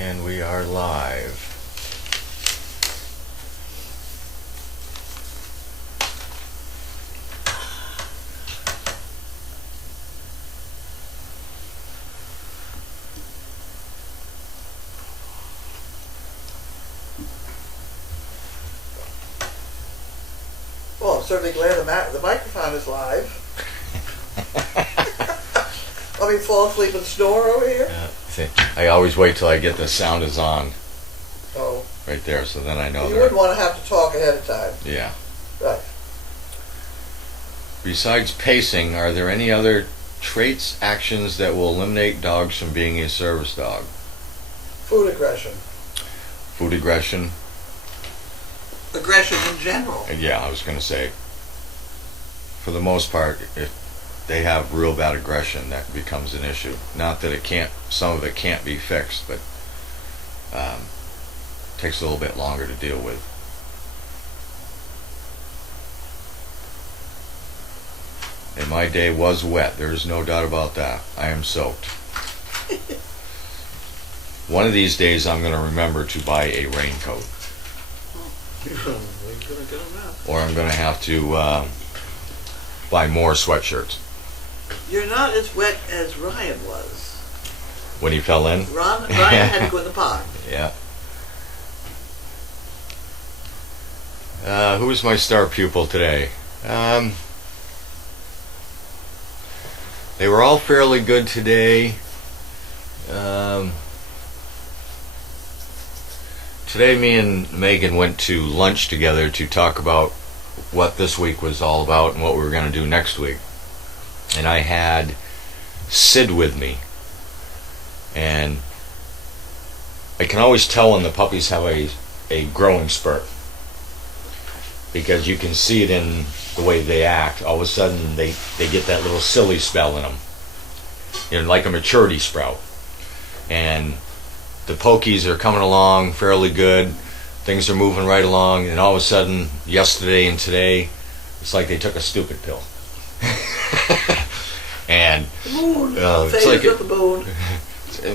And we are live. Well, I'm certainly glad the microphone is live. Let me fall asleep and snore over here. See, I always wait till I get the sound is on. Oh. Right there, so then I know. You wouldn't want to have to talk ahead of time. Yeah. Right. Besides pacing, are there any other traits, actions that will eliminate dogs from being a service dog? Food aggression. Food aggression? Aggression in general. Yeah, I was going to say, for the most part, if they have real bad aggression, that becomes an issue. Not that it can't, some of it can't be fixed, but takes a little bit longer to deal with. And my day was wet. There's no doubt about that. I am soaked. One of these days I'm going to remember to buy a raincoat. Or I'm going to have to buy more sweatshirts. You're not as wet as Ryan was. When he fell in? Ryan had to go in the pond. Yeah. Who was my star pupil today? They were all fairly good today. Today me and Megan went to lunch together to talk about what this week was all about and what we were going to do next week. And I had Sid with me. And I can always tell when the puppies have a growing spurt, because you can see it in the way they act. All of a sudden they get that little silly spell in them, you know, like a maturity sprout. And the pokies are coming along fairly good, things are moving right along, and all of a sudden yesterday and today it's like they took a stupid pill. And it's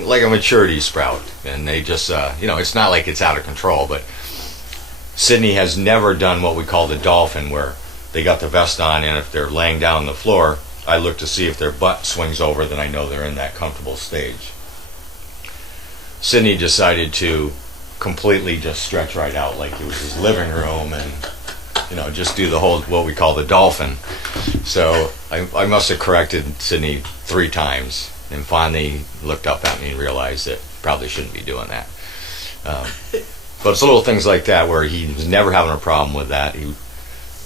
like a maturity sprout, and they just it's not like it's out of control, but Sydney has never done what we call the dolphin, where they got the vest on, and if they're laying down on the floor, I look to see if their butt swings over, then I know they're in that comfortable stage. Sydney decided to completely just stretch right out like it was his living room, and just do the whole, what we call the dolphin. So I must have corrected Sydney 3 times, and finally looked up at me and realized that probably shouldn't be doing that. But it's little things like that where he was never having a problem with that. He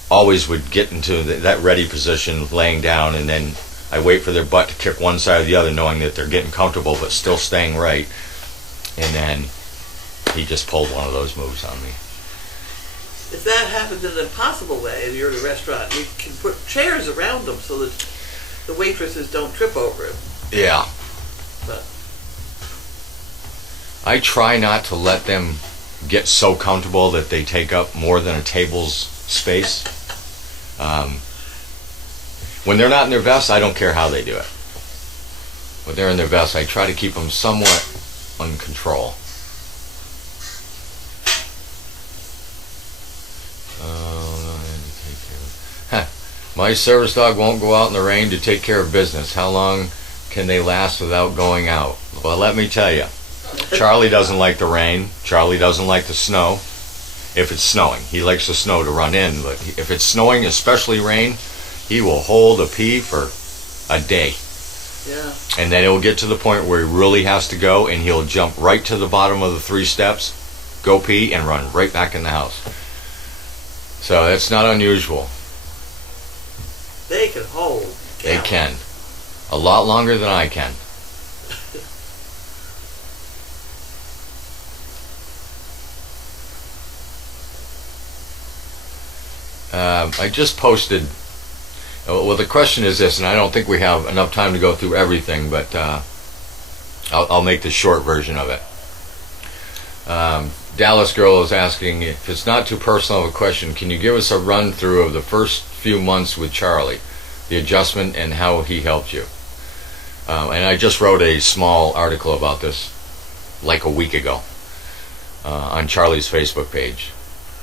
always would get into that ready position, laying down, and then I wait for their butt to kick one side or the other, knowing that they're getting comfortable but still staying right. And then he just pulled one of those moves on me. If that happens in an impossible way, and you're at a restaurant, you can put chairs around them so that the waitresses don't trip over it. Yeah. But I try not to let them get so comfortable that they take up more than a table's space. When they're not in their vests, I don't care how they do it. When they're in their vests, I try to keep them somewhat under control. My service dog won't go out in the rain to take care of business. How long can they last without going out? Well, let me tell you. Charlie doesn't like the rain. Charlie doesn't like the snow. If it's snowing, he likes the snow to run in. But if it's snowing, especially rain, he will hold a pee for a day. Yeah. And then he'll get to the point where he really has to go, and he'll jump right to the bottom of the 3 steps, go pee, and run right back in the house. So that's not unusual. They can hold. They can. A lot longer than I can. I just posted, well, the question is this, and I don't think we have enough time to go through everything, but I'll make the short version of it. Dallas girl is asking, if it's not too personal of a question, can you give us a run through of the first few months with Charlie, the adjustment and how he helped you? And I just wrote a small article about this like a week ago on Charlie's Facebook page.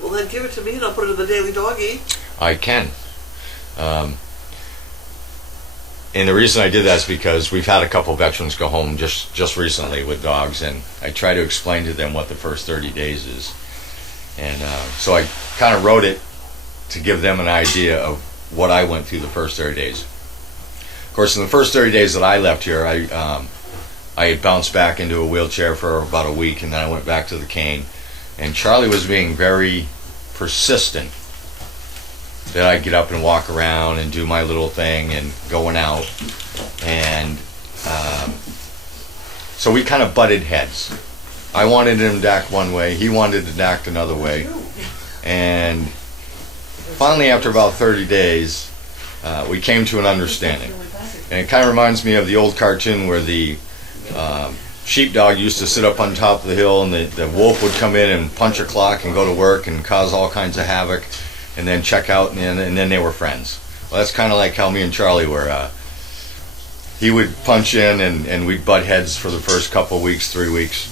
Well, then give it to me and I'll put it in the Daily Doggy. I can. And the reason I did that is because we've had a couple veterans go home just recently with dogs, and I try to explain to them what the first 30 days is. And so I kind of wrote it to give them an idea of what I went through the first 30 days. Of course, in the first 30 days that I left here, I had bounced back into a wheelchair for about a week, and then I went back to the cane. And Charlie was being very persistent that I get up and walk around and do my little thing and going out. And so we kind of butted heads. I wanted him to act one way, he wanted to act another way. And finally, after about 30 days, we came to an understanding. And it kind of reminds me of the old cartoon where the sheepdog used to sit up on top of the hill, and the wolf would come in and punch a clock and go to work and cause all kinds of havoc, and then check out, and then they were friends. Well, that's kind of like how me and Charlie were. He would punch in, and we'd butt heads for the first couple weeks, 3 weeks.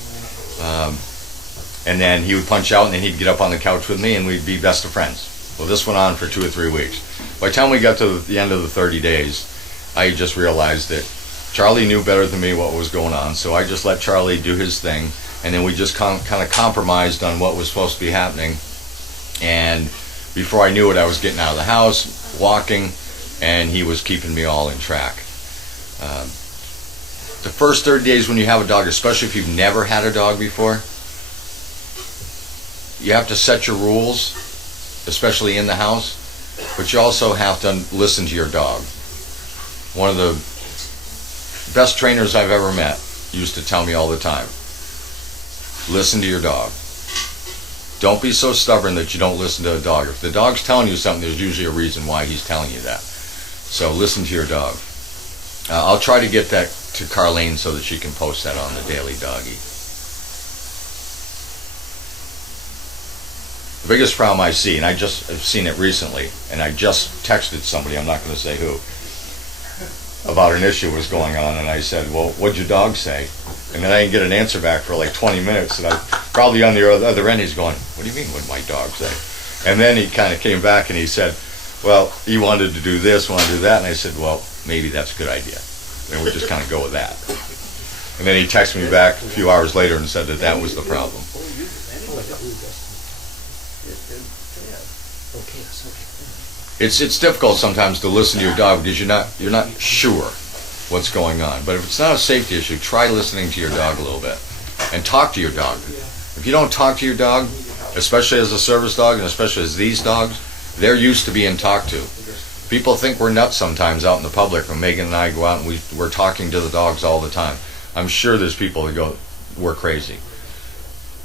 And then he would punch out, and then he'd get up on the couch with me, and we'd be best of friends. Well, this went on for 2 or 3 weeks. By the time we got to the end of the 30 days, I just realized that Charlie knew better than me what was going on, so I just let Charlie do his thing, and then we just kind of compromised on what was supposed to be happening. And before I knew it, I was getting out of the house, walking, and he was keeping me all in track. The first 30 days when you have a dog, especially if you've never had a dog before, you have to set your rules, especially in the house, but you also have to listen to your dog. One of the best trainers I've ever met used to tell me all the time, listen to your dog. Don't be so stubborn that you don't listen to a dog. If the dog's telling you something, there's usually a reason why he's telling you that. So listen to your dog. I'll try to get that to Carlene so that she can post that on the Daily Doggy. The biggest problem I see, and I just have seen it recently, and I just texted somebody, I'm not going to say who, about an issue was going on, and I said, well, what'd your dog say? And then I didn't get an answer back for like 20 minutes, and I probably on the other end he's going, what do you mean, what'd my dog say? And then he kind of came back and he said, well, he wanted to do this, wanted to do that, and I said, well, maybe that's a good idea. And we'll just kind of go with that. And then he texted me back a few hours later and said that that was the problem. It's difficult sometimes to listen to your dog because you're not sure what's going on. But if it's not a safety issue, try listening to your dog a little bit and talk to your dog. If you don't talk to your dog, especially as a service dog and especially as these dogs, they're used to being talked to. People think we're nuts sometimes out in the public when Megan and I go out and we're talking to the dogs all the time. I'm sure there's people that go, we're crazy.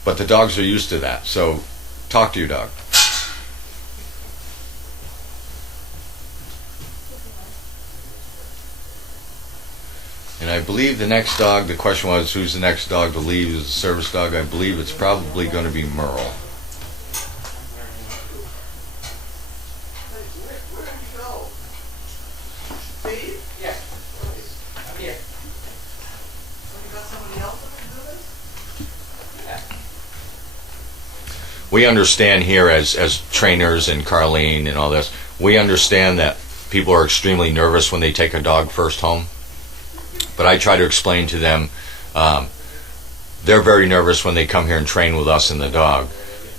But the dogs are used to that, so talk to your dog. And I believe the next dog, the question was, who's the next dog to leave as a service dog? I believe it's probably going to be Merle. We understand here as trainers and Carlene and all this, we understand that people are extremely nervous when they take a dog first home. But I try to explain to them, they're very nervous when they come here and train with us and the dog.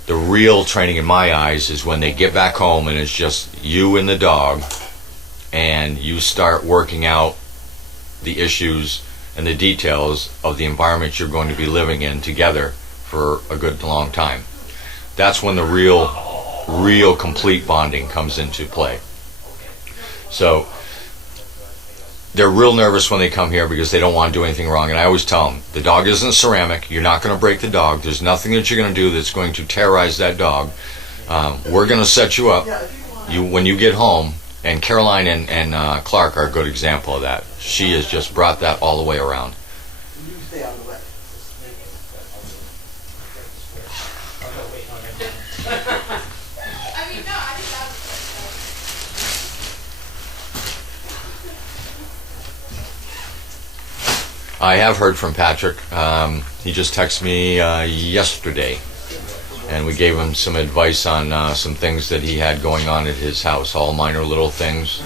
The real training in my eyes is when they get back home and it's just you and the dog, and you start working out the issues and the details of the environment you're going to be living in together for a good long time. That's when the real complete bonding comes into play. So they're real nervous when they come here because they don't want to do anything wrong. And I always tell them, the dog isn't ceramic. You're not going to break the dog. There's nothing that you're going to do that's going to terrorize that dog. We're going to set you up when you get home. And Caroline and Clark are a good example of that. She has just brought that all the way around. I have heard from Patrick. He just texted me yesterday, and we gave him some advice on some things that he had going on at his house, all minor little things.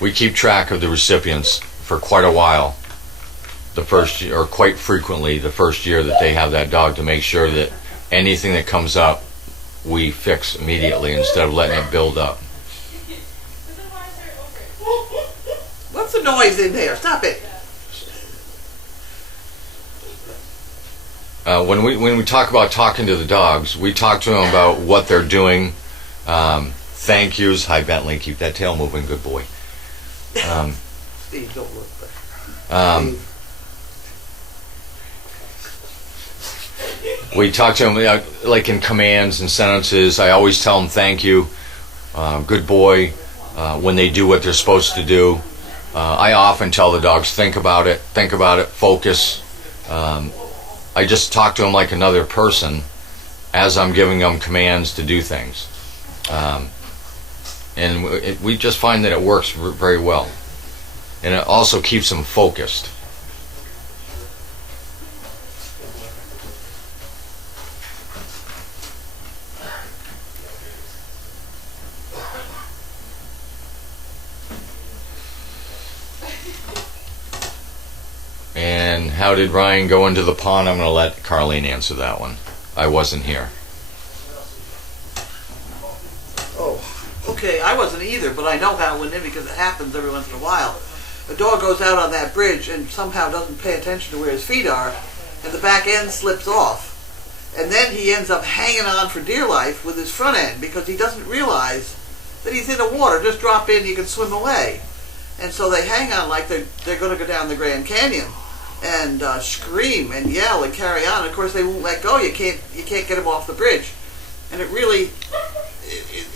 We keep track of the recipients for quite a while, the first year, or quite frequently the first year that they have that dog, to make sure that anything that comes up we fix immediately instead of letting it build up. What's the noise in there? Stop it. When we talk about talking to the dogs, we talk to them about what they're doing. Thank yous. Hi, Bentley. Keep that tail moving. Good boy. Steve, don't look. We talk to them like in commands and sentences. I always tell them thank you, good boy, when they do what they're supposed to do. I often tell the dogs, think about it, focus. I just talk to them like another person as I'm giving them commands to do things. And we just find that it works very well. And it also keeps them focused. And how did Ryan go into the pond? I'm going to let Carlene answer that one. I wasn't here. Oh, okay. I wasn't either, but I know how it went in because it happens every once in a while. A dog goes out on that bridge and somehow doesn't pay attention to where his feet are, and the back end slips off. And then he ends up hanging on for dear life with his front end because he doesn't realize that he's in the water. Just drop in, you can swim away. And so they hang on like they're going to go down the Grand Canyon and scream and yell and carry on. Of course, they won't let go. You can't get them off the bridge. And it really,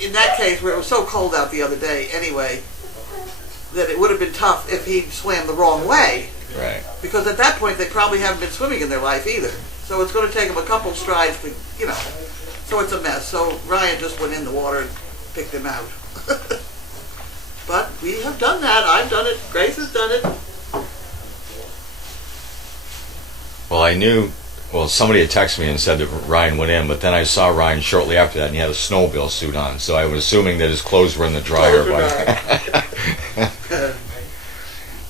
in that case where it was so cold out the other day anyway, that it would have been tough if he swam the wrong way. Right. Because at that point they probably haven't been swimming in their life either. So it's going to take them a couple strides to, so it's a mess. So Ryan just went in the water and picked him out. But we have done that. I've done it. Grace has done it. Well, somebody had texted me and said that Ryan went in, but then I saw Ryan shortly after that, and he had a snowmobile suit on, so I was assuming that his clothes were in the dryer.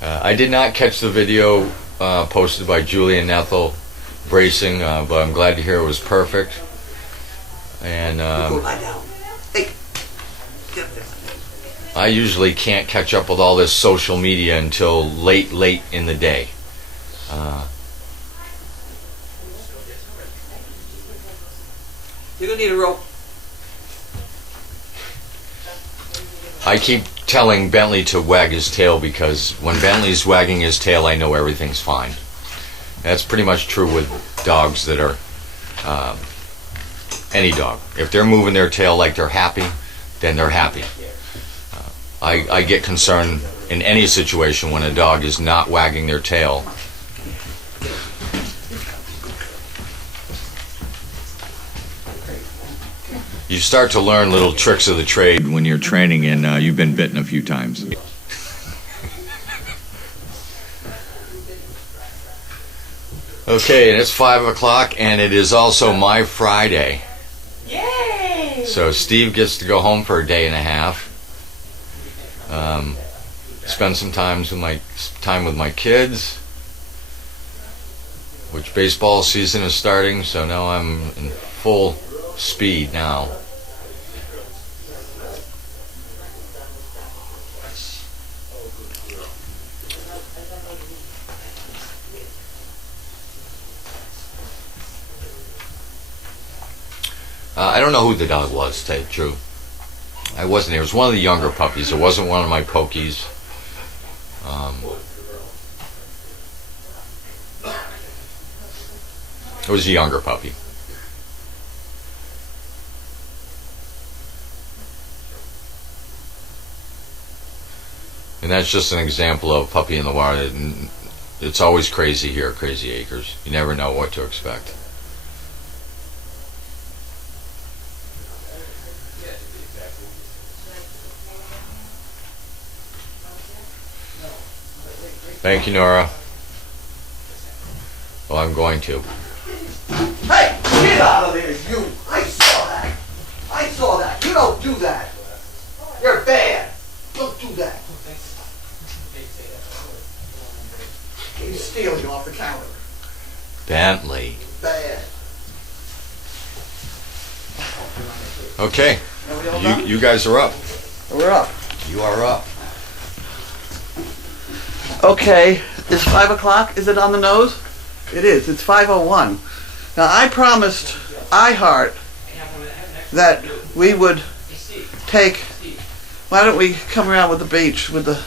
I did not catch the video posted by Julie and Ethel bracing, but I'm glad to hear it was perfect. And go lie down. Hey, get there. I usually can't catch up with all this social media until late in the day. You're going to need a rope. I keep telling Bentley to wag his tail because when Bentley's wagging his tail, I know everything's fine. That's pretty much true with dogs that are any dog. If they're moving their tail like they're happy, then they're happy. I get concerned in any situation when a dog is not wagging their tail. You start to learn little tricks of the trade when you're training and you've been bitten a few times. Okay, and it's 5 o'clock, and it is also my Friday. Yay! So Steve gets to go home for a day and a half. Spend some time with my kids, which baseball season is starting, so now I'm in full speed now. I don't know who the dog was, to tell you the truth. I wasn't there. It was one of the younger puppies. It wasn't one of my pokies. It was a younger puppy. And that's just an example of puppy in the water. It's always crazy here at Crazy Acres. You never know what to expect. Thank you, Nora. Well, I'm going to. Hey, get out of there, you! I saw that! I saw that! You don't do that! You're bad! Don't do that! He's stealing off the counter. Bentley. Bad. Okay. Are we all done? You guys are up. We're up. You are up. Okay, it's 5 o'clock. Is it on the nose? It is. It's 5:01. Now, I promised iHeart that we would take... Why don't we come around with the beach, with the...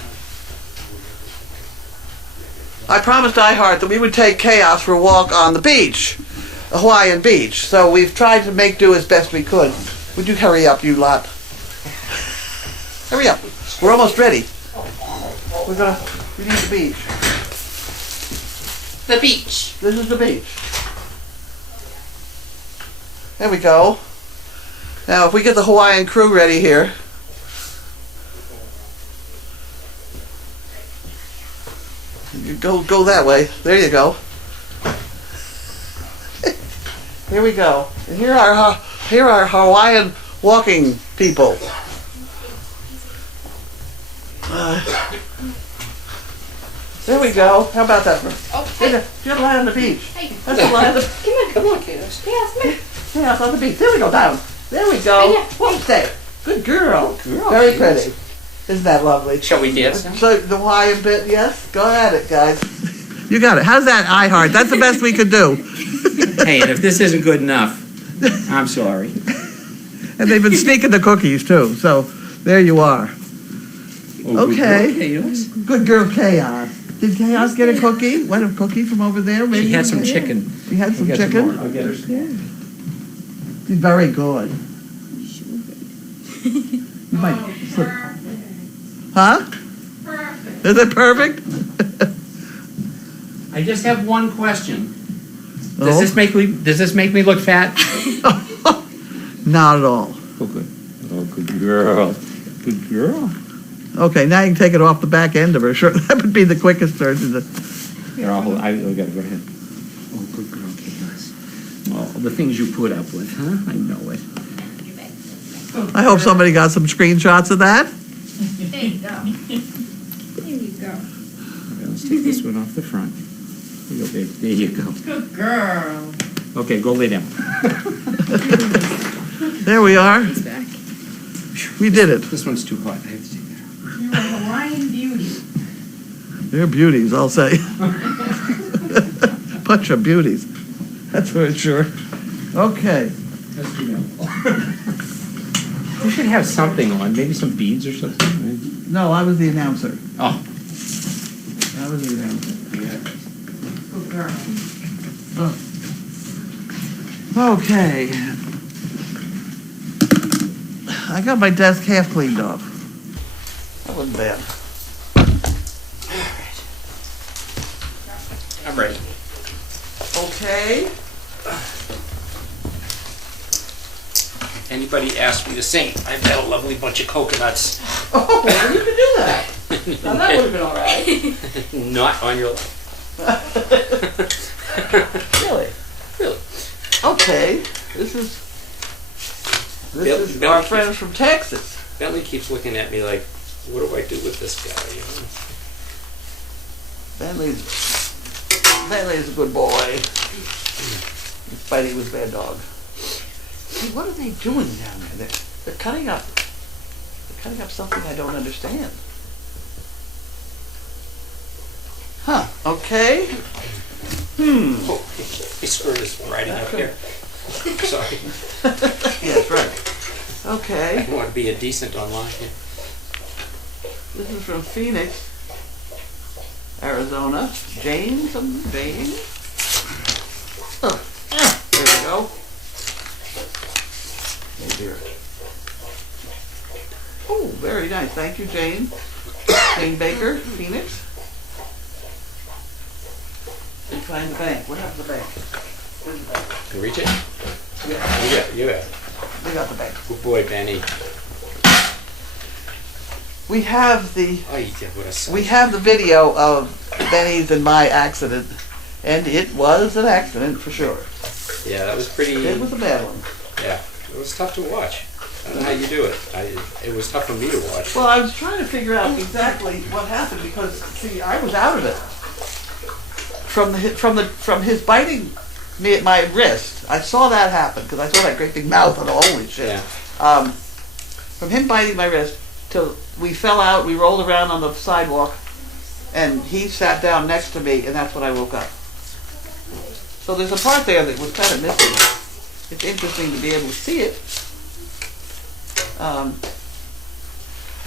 I promised iHeart that we would take Chaos for a walk on the beach, a Hawaiian beach. So we've tried to make do as best we could. Would you hurry up, you lot? Hurry up. We're almost ready. We need the beach. The beach. This is the beach. There we go. Now, if we get the Hawaiian crew ready here. You go that way. There you go. Here we go. And here are Hawaiian walking people. There we go. How about that? Just lie on the beach. Hey. Let's lie on the Come on, kiddos. Yes, Yeah, on the beach. There we go, down. There we go. Yeah. Whoa, there. Good girl. Good girl, Very yes. pretty. Isn't that lovely? Shall we dance now? So the Hawaiian bit, yes? Go at it, guys. You got it. How's that, iHeart? That's the best we could do. Hey, and if this isn't good enough, I'm sorry. And they've been sneaking the cookies, too. So there you are. Oh, Okay. Good girl, Chaos. Good girl, Chaos. Did Chaos get a cookie? What, a cookie from over there? Maybe She had some chicken. She had some I'll get chicken? more. I'll get her some more. She's very good. You might slip. Huh? Is it perfect? I just have one question. Oh? Does this make me look fat? Not at all. Oh, good. Oh, good girl. Good girl. Okay, now you can take it off the back end of her. Sure, that would be the quickest turn to the. Here, I'll hold. I gotta go ahead. Oh, good girl, Chaos. Oh, the things you put up with, huh? I know it. I hope somebody got some screenshots of that. There you go. There you go. Okay, let's take this one off the front. There you go, babe. There you go. Good girl. Okay, go lay down. There we are. He's back. We did it. This one's too hot. I have to take that out. You're a Hawaiian beauty. They're beauties, I'll say. Bunch of beauties. That's for sure. Okay. That's too bad. You should have something on, maybe some beads or something. Right? No, I was the announcer. Oh. I was the announcer. Good girl. Okay. I got my desk half cleaned off. That wasn't bad. I'm ready. Okay. Anybody ask me to sing, I've got a lovely bunch of coconuts. Oh, well, you could do that. Now that would have been all right. Not on your life. Really? Really? Okay. This is Bill our keeps- friends from Texas. Bentley keeps looking at me like, what do I do with this guy? You know? Bentley's a good boy. Spidey was a bad dog. Hey, what are they doing down there? They're cutting up. They're cutting up something I don't understand. Huh? Okay. Oh, his skirt is riding up here. Sorry. Yes, right. Okay. I want to be a decent online here. This is from Phoenix, Arizona. Jane, some Jane. There we go. Oh dear. Oh, very nice. Thank you, Jane. Jane Baker, Phoenix. And find the bank. What happened to the bank? Where's the bank? Can you reach it? Yeah, You got it. we got the bank. Good boy, Benny. We have the Oh, you did what a son. we have the video of Benny's and my accident, and it was an accident for sure. Yeah, that was pretty. It was a bad one. Yeah, it was tough to watch. I don't know how you do it. It was tough for me to watch. Well, I was trying to figure out exactly what happened because, see, I was out of it from his biting me at my wrist. I saw that happen because I saw that great big mouth and holy shit. Yeah. From him biting my wrist till we fell out, we rolled around on the sidewalk, and he sat down next to me, and that's when I woke up. So there's a part there that was kind of missing. It's interesting to be able to see it.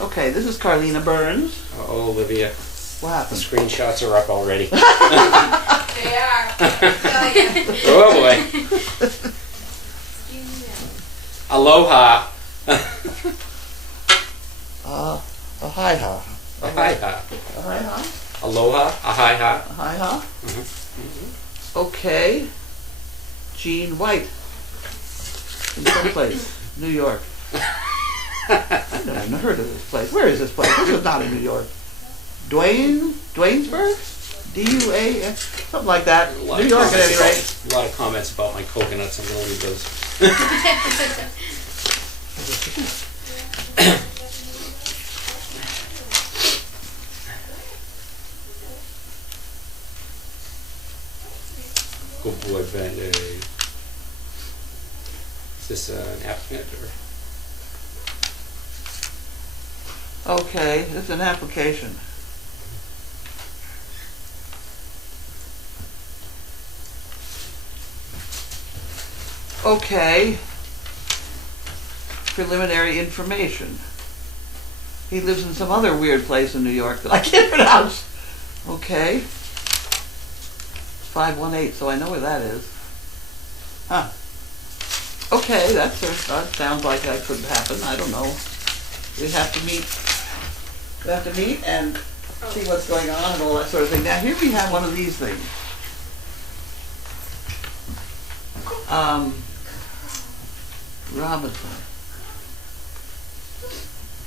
Okay, this is Carlina Burns. Oh, Olivia. What The happened? screenshots are up already. They are. Tell ya. Oh boy. Aloha. Hi-ha. Ahai-ha. Hi-ha? Aloha. Ahai-ha. Hi-ha? Okay. Gene White. In some place. New York. I've never even heard of this place. Where is this place? This is not in New York. Dwaynesburg? D-U-A-S? Something like that. A lot New of York at comments any about- rate. A lot of comments about my coconuts. I'm going to leave those. Good boy, Benny. Is this an applicant or? Okay, this is an application. Okay. Preliminary information. He lives in some other weird place in New York that I can't pronounce. Okay. 518, so I know where that is. Huh. Okay, that sounds like that could happen. I don't know. We have to meet. We have to meet and see what's going on and all that sort of thing. Now here we have one of these things. Robinson.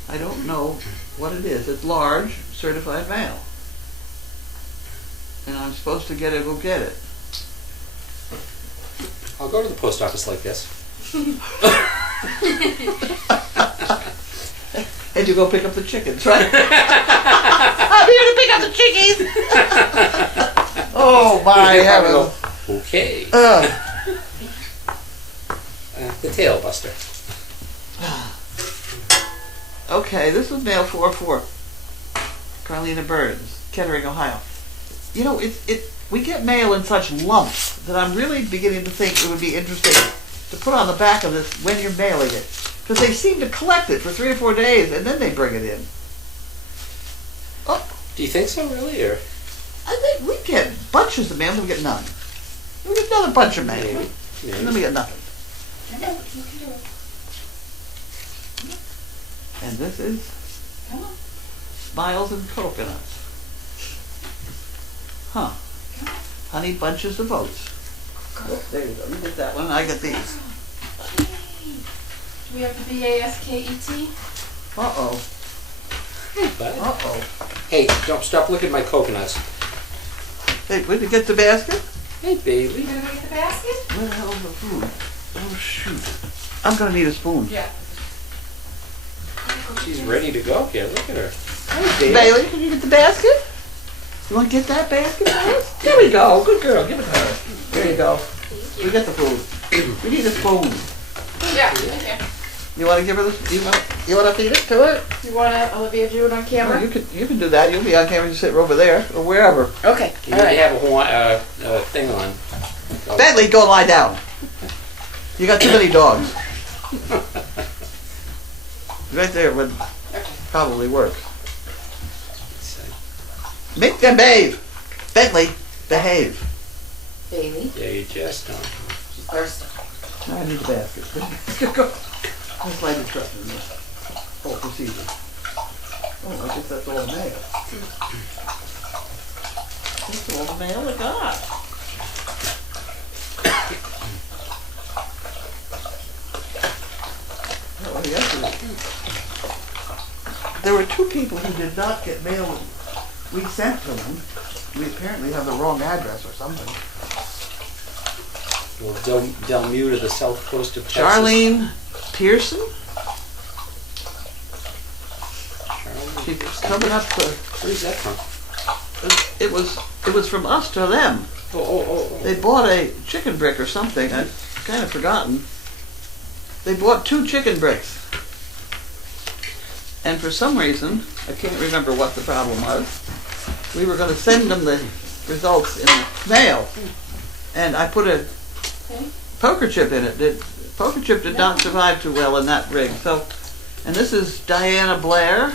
I don't know what it is. It's large, certified mail. And I'm supposed to go get it. I'll go to the post office like this. And you go pick up the chickens, right? I'm here to pick up the chickies! Oh my heavens. Okay. Uh, The tail buster. okay, this is mail 404. Carlina Burns, Kettering, Ohio. You know, we get mail in such lumps that I'm really beginning to think it would be interesting to put on the back of this when you're mailing it. Because they seem to collect it for 3 or 4 days and then they bring it in. Oh, Do you think so, really, or? I think we get bunches of mail and we get none. We get another bunch of mail. Maybe. And then we get nothing. And this is Smiles and Coconuts. Huh. Honey Bunches of Oats. Oh, there you go. You get that one. I get these. Do we have the B-A-S-K-E-T? Uh-oh. Hey, bud. Uh-oh. Hey, don't stop looking at my coconuts. Hey, where'd you get the basket? Hey, baby. You gonna get the basket? Where the hell is the food? Oh, shoot. I'm going to need a spoon. Yeah. She's ready to go here. Look at her. Hey, baby. Bailey, can you get the basket? You want to get that basket for us? There we go. Good girl. Give it to her. There you go. We get the food. We need a spoon. Yeah, okay. You want to give her the? You want to feed it to her? You wanna, Olivia, do it on No, camera? you can do that. You'll be on camera. You sit over there or wherever. Okay, You need to have a thing on. Bentley, go lie down. You got too many dogs. Right there would probably work. Make them behave. Bentley, behave. Bailey. Yeah, you just don't. She's thirsty. Now I need the basket. Let's slide the truck in this whole procedure. Oh, I guess that's all the mail. That's all the mail I got. Oh, yes, it is. there were two people who did not get mail we sent to them. We apparently have the wrong address or something. Well, Del Mu to the south coast of Texas. Charlene Pearson? Charlene She's Pearson. coming up to, Where's that from? it was from us to them. Oh. They bought a chicken brick or something. I've kind of forgotten. They bought 2 chicken bricks. And for some reason, I can't remember what the problem was, we were going to send them the results in the mail. And I put a poker chip in it. Poker chip did not survive too well in that rig. So, and this is Diana Blair,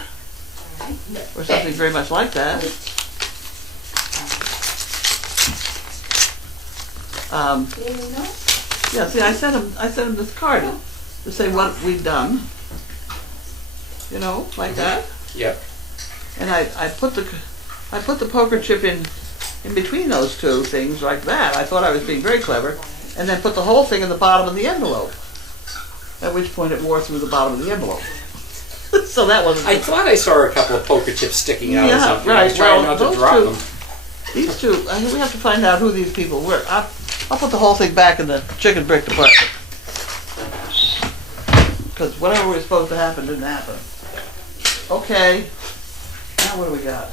or something very much like that. Yeah, see, I sent him this card to say what we'd done. You know, like that. Yep. And I put the poker chip in between those two things like that. I thought I was being very clever, and then put the whole thing in the bottom of the envelope. At which point it wore through the bottom of the envelope. So that wasn't. I thought I saw a couple of poker chips sticking out or Yeah, something. I was right. trying Well, not to those drop two- them. These two, I think we have to find out who these people were. I'll put the whole thing back in the chicken brick department. Because whatever was supposed to happen didn't happen. Okay. Now what do we got?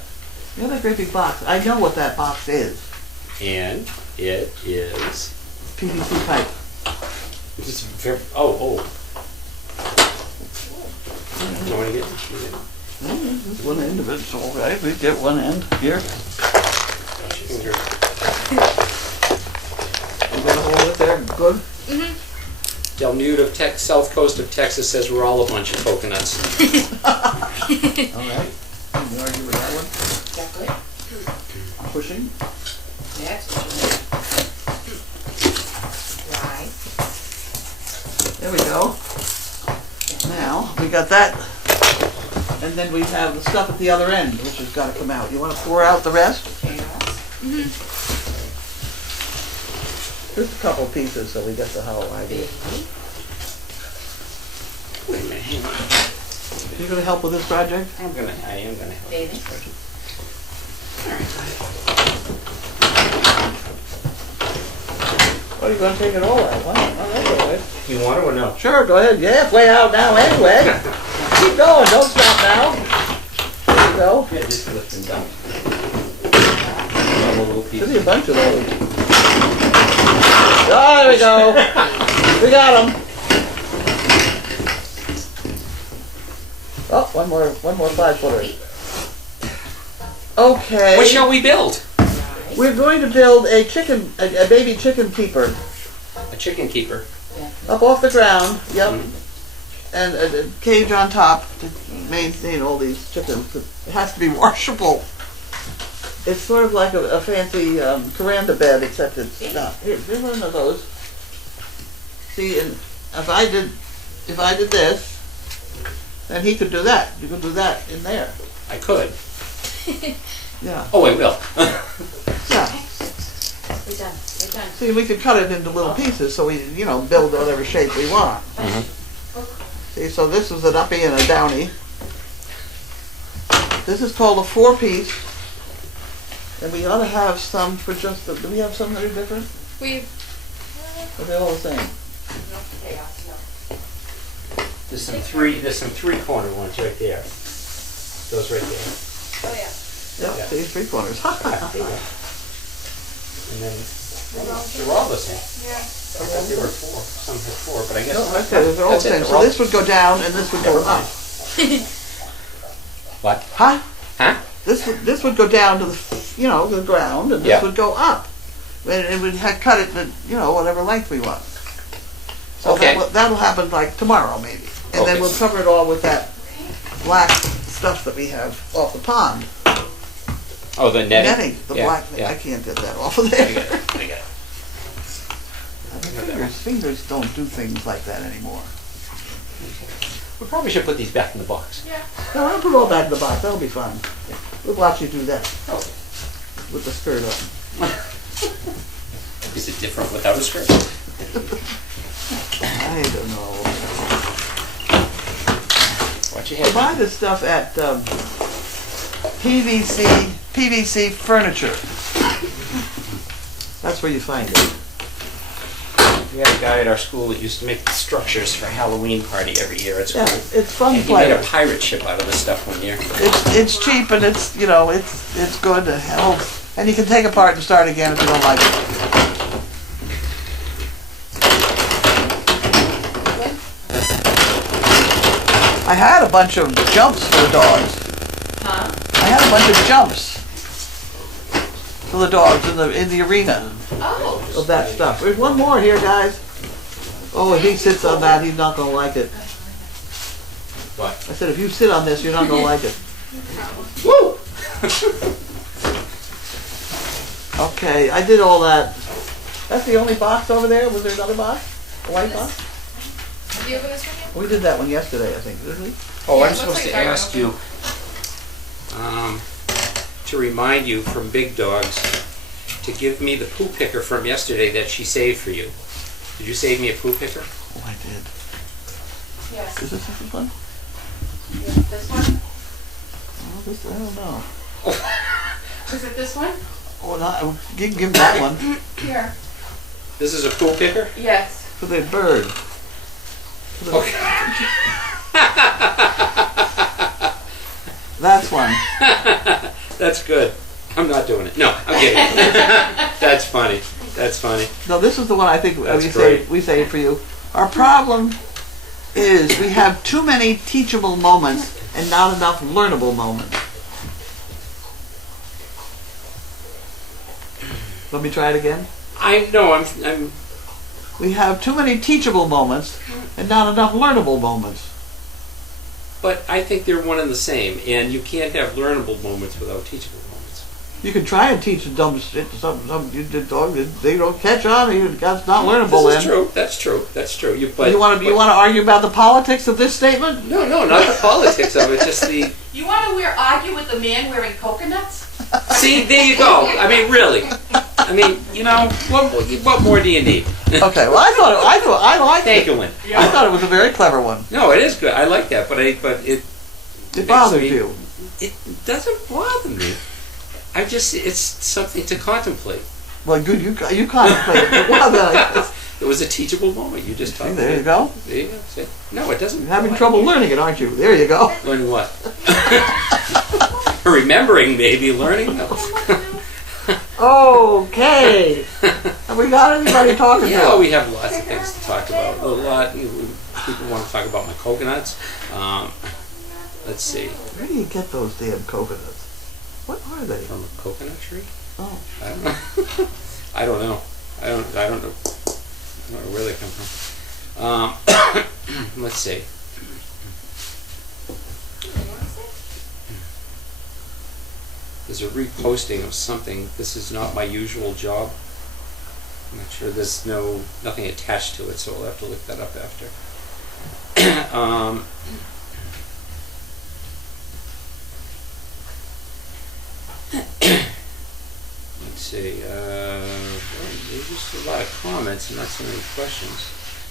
You have that great big box. I know what that box is. And it is. PVC pipe. It's very, oh. You want to get it? Just one end of it, it's all right. We get one end here. You got a hold of it there? Good? Del Nude of south coast of Texas says we're all a bunch of coconuts. All right. Can you argue with that one? Exactly. Pushing? Next. Right. There we go. Now, we got that. And then we have the stuff at the other end, which has got to come out. You want to pour out the rest? Just a couple pieces so we get the whole idea. Wait a minute, hang on. You going to help with this project? I am gonna help. Baby. Oh, you're going to take it all out? Wow. Oh, that's all right. You want it or no? Sure, go ahead. Yeah, it's way out now anyway. Keep going. Don't stop now. There you go. Yeah, just lift them down. Double little Should pieces. be a bunch of those. Oh, there we go. We got them. Oh, one more 5-footer. Okay. What shall we build? We're going to build a baby chicken keeper A chicken keeper. up off the ground. Yep. Mm-hmm. And a cage on top to maintain all these chickens. It has to be washable. It's sort of like a fancy veranda bed, except it's not. Here's one of those. See, and if I did this, then he could do that. You could do that in there. I could. Yeah. Oh, I will. Yeah. We're done. We're done. See, we could cut it into little pieces so we, build whatever shape we want. See, so this is an uppie and a downy. This is called a 4-piece. And we ought to have some for just do we have some that are different? Or are they all the same? There's some three-corner ones right there. Those right there. Oh, yeah. Yep, Yeah. see, 3 corners. There you go. And then they're all the same. Yeah. I thought there were 4. Some had 4, but I guess. No, okay, they're all the That's it, same. they're So all- this would go down and this would go Never up. mind. What? Huh? Huh? This would go down to the ground, and this Yeah. would go up. And we'd cut it at whatever length we want. So Okay. that'll happen like tomorrow maybe, and then Okay. we'll cover it all with that black stuff that we have off the pond. Oh, the netting. The Yeah, black. yeah. I can't get that off of I there. got it. I got it. Fingers don't do things like that anymore. We probably should put these back in the box. No, I'll put it all back in the box. That'll be fun. We'll watch you do that Okay. with the skirt on. Is it different without a skirt? I don't know. Boy, Thought you You buy had. this stuff at PVC Furniture. That's where you find it. We had a guy at our school that used to make structures for Halloween party every year. It's Yeah, cool. it's fun And he made play. a pirate ship out of this stuff one year. It's cheap and it's it's good to help, and you can take apart and start again if you don't like it. I had a bunch of jumps for the dogs. Huh? I had a bunch of jumps for the dogs in the arena Oh. of that stuff. There's one more here, guys. Oh, if he sits on that, he's not gonna like it. What? I said, if you sit on this, you're not gonna like it. Woo! Okay, I did all that. That's the only box over there? Was there another box? A white box? Do you have this one yet? We did that one yesterday, I think, didn't we? Oh, Yeah, I'm it looks supposed like to dark ask you to remind you from Big Dogs to give me the poo picker from yesterday that she saved for you. Did you save me a poo picker? Oh, I did. Yes. Is this one? This one? Oh, this, I don't know. Is it this one? Oh, no, give me that one. Here. This is a poo picker? Yes. For the bird. For the- Okay. That's one. That's good. I'm not doing it. No, I'm kidding. That's funny. That's funny. No, this is the one I think That's we saved for you. Our problem is we have too many teachable moments and not enough learnable moments. Let me try it again. I'm We have too many teachable moments and not enough learnable moments. but I think they're one and the same, and you can't have learnable moments without teachable moments. You can try and teach dumb shit to some dog. They don't catch on. That's not learnable. This Then is true. That's true. That's true. you want to argue about the politics of this statement? No, not the politics of it. Just the. You want to argue with the man wearing coconuts? See, there you go. I mean, really. I mean, what more do you need? Okay. Well, I liked Thank it. you, Lynn. I thought it was a very clever one. No, it is good. I like that, but it It makes bothers me- you. It doesn't bother me. It's something to contemplate. Well, good. You contemplate it. Well, then, I guess. It was a teachable moment. You just See, talked. there you go. There you go. See? No, it doesn't. You're having trouble learning it, aren't you? There you go. Learning what? Remembering, maybe. Learning? No. Okay. Have we got anybody talking Yeah, to? we have lots of things to talk about. A lot. People want to talk about my coconuts. Let's see. Where do you get those damn coconuts? What are they? From a coconut tree? Oh, I don't know. I don't know. I don't know where they come from. Let's see. There's a reposting of something. This is not my usual job. I'm not sure. There's nothing attached to it, so I'll have to look that up after. Let's see. There's just a lot of comments and not so many questions.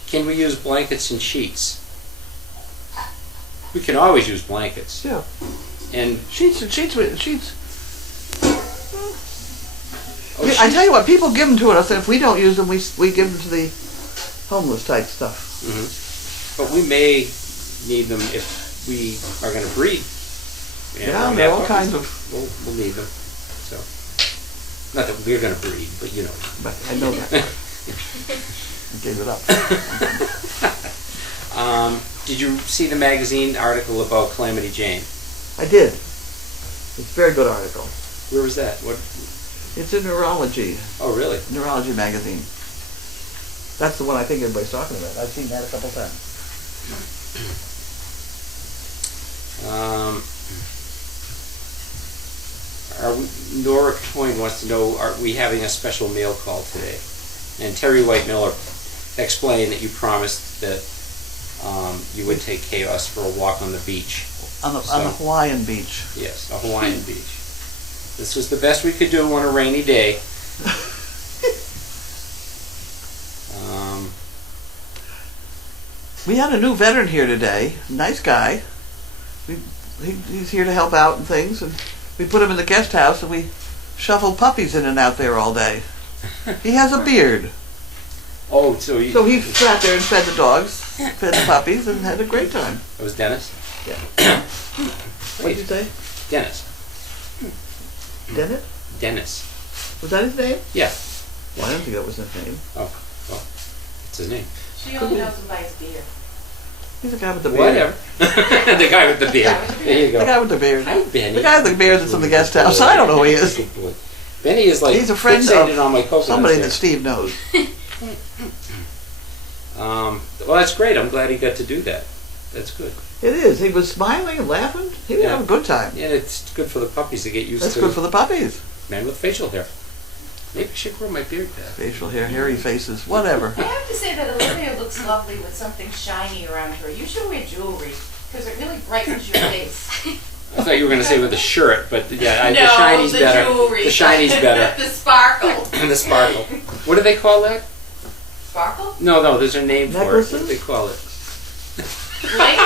Can we use blankets and sheets? We can always use blankets. yeah. And Sheets. oh, I tell you what, people give them to us, and if we don't use them, we give them to the homeless type stuff. but we may need them if we are going to breed. And Yeah, we there are have all kinds of. We'll need them. So, not that we're going to breed, but you know. But I know that. I gave it up. Did you see the magazine article about Calamity Jane? I did. It's a very good article. Where was that? What? It's in Neurology. Oh, really? Neurology magazine. That's the one I think everybody's talking about. I've seen that a couple times. Nora Coyne wants to know, are we having a special mail call today? And Terry White Miller explained that you promised that you would take Chaos for a walk on the beach. On the Hawaiian beach. Yes, a Hawaiian beach. This was the best we could do on a rainy day. We had a new veteran here today. Nice guy. He's here to help out and things, and we put him in the guest house and we shuffled puppies in and out there all day. He has a beard. Oh, so you... So he sat there and fed the dogs, fed the puppies, and had a great time. It was Dennis? Yeah. What did you say? Dennis. Dennett? Dennis. Was that his name? Yeah. Well, I don't think that was his name. Oh, well, it's his name. She only knows him by his beard. He's the guy with the beard. Whatever. The guy with the beard. There you go. The guy with the beard. Hi, Benny. The guy with the beard that's in the guest house. I don't know who he is. Good boy. Benny is like He's a friend fixated of on my coconuts somebody there. that Steve knows. Well, that's great. I'm glad he got to do that. That's good. It is. He was smiling and laughing. He would Yeah. have a good time. Yeah, it's good for the puppies to get used That's to good for the puppies. men with facial hair. Maybe I should grow my beard back. Facial hair, hairy faces, whatever. I have to say that Olivia looks lovely with something shiny around her. You should wear jewelry because it really brightens your face. I thought you were going to say with a shirt, but yeah, the No, shiny's the better. jewelry. The shiny's better. The sparkle. And the sparkle. What do they call that? Sparkle? No, there's a name for it. What Necklaces? do they call it? Bling?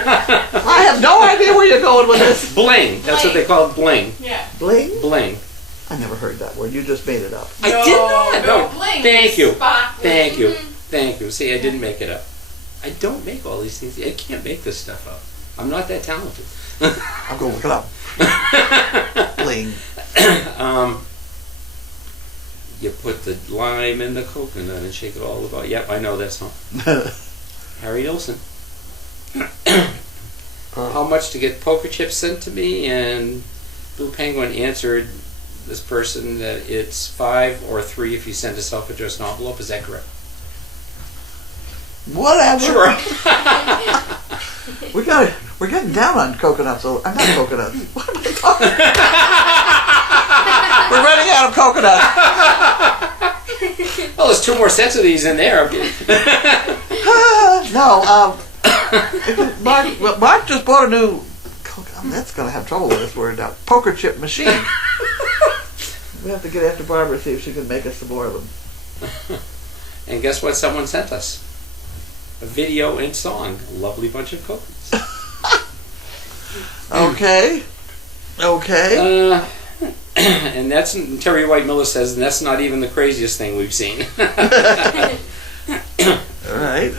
I have no idea where you're going with this. Bling. That's what they call it, bling. Yeah. Bling? Bling. I never heard that word. You just made it up. I did not. No, bling. Thank you. Sparkling. Thank you. Thank you. See, I didn't make it up. I don't make all these things. I can't make this stuff up. I'm not that talented. I'm going to look it up. Bling. You put the lime in the coconut and shake it all about. Yep, I know that song. Harry Nilsson. How much to get poker chips sent to me? And Blue Penguin answered this person that it's 5 or 3 if you send a self-addressed envelope. Is that correct? Whatever. Sure. We're getting down on coconuts. I'm not coconuts. What am I talking about? We're running out of coconuts. Well, there's 2 more sets of these in there. No, Mark just bought a new. That's going to have trouble with this word now. Poker chip machine. We have to get after Barbara, see if she can make us some more of them. And guess what someone sent us? A video and song. A lovely bunch of coconuts. Okay. And that's, Terry White Miller says, and that's not even the craziest thing we've seen. All right.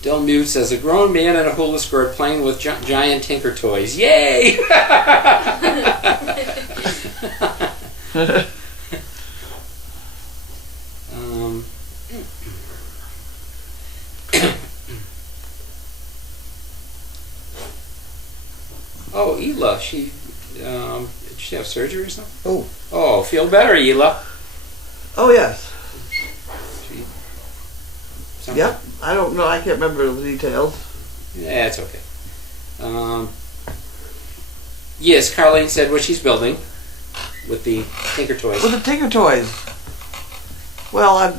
Del Mute says, a grown man in a hula skirt playing with giant Tinker toys. Yay! Oh, Ela, did she have surgery or something? Oh, feel better, Ela. Oh, yes. Something? Yep. I don't know. I can't remember the details. Yeah, it's okay. Yes, Carlene said what she's building with the Tinker Toys. With the Tinker Toys. Well,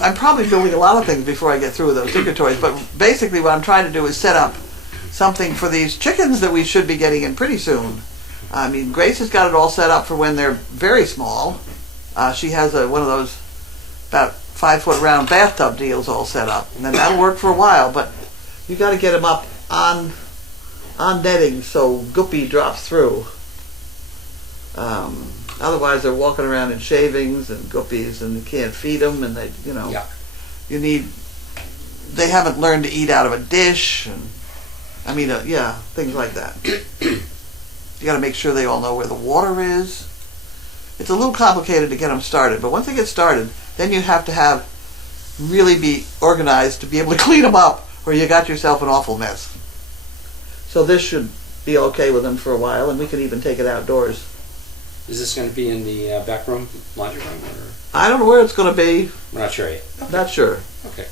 I'm probably building a lot of things before I get through with those Tinker Toys, but basically what I'm trying to do is set up something for these chickens that we should be getting in pretty soon. I mean, Grace has got it all set up for when they're very small. She has one of those about 5-foot round bathtub deals all set up, and then that'll work for a while, but you got to get them up on netting so Guppy drops through. Otherwise they're walking around in shavings and guppies and you can't feed them, and they, Yeah. they haven't learned to eat out of a dish, and things like that. You got to make sure they all know where the water is. It's a little complicated to get them started, but once they get started, then you have to really be organized to be able to clean them up, or you got yourself an awful mess. So this should be okay with them for a while, and we can even take it outdoors. Is this going to be in the back room, laundry room, or I don't know where it's going to be. we're not sure yet? Not sure. Okay.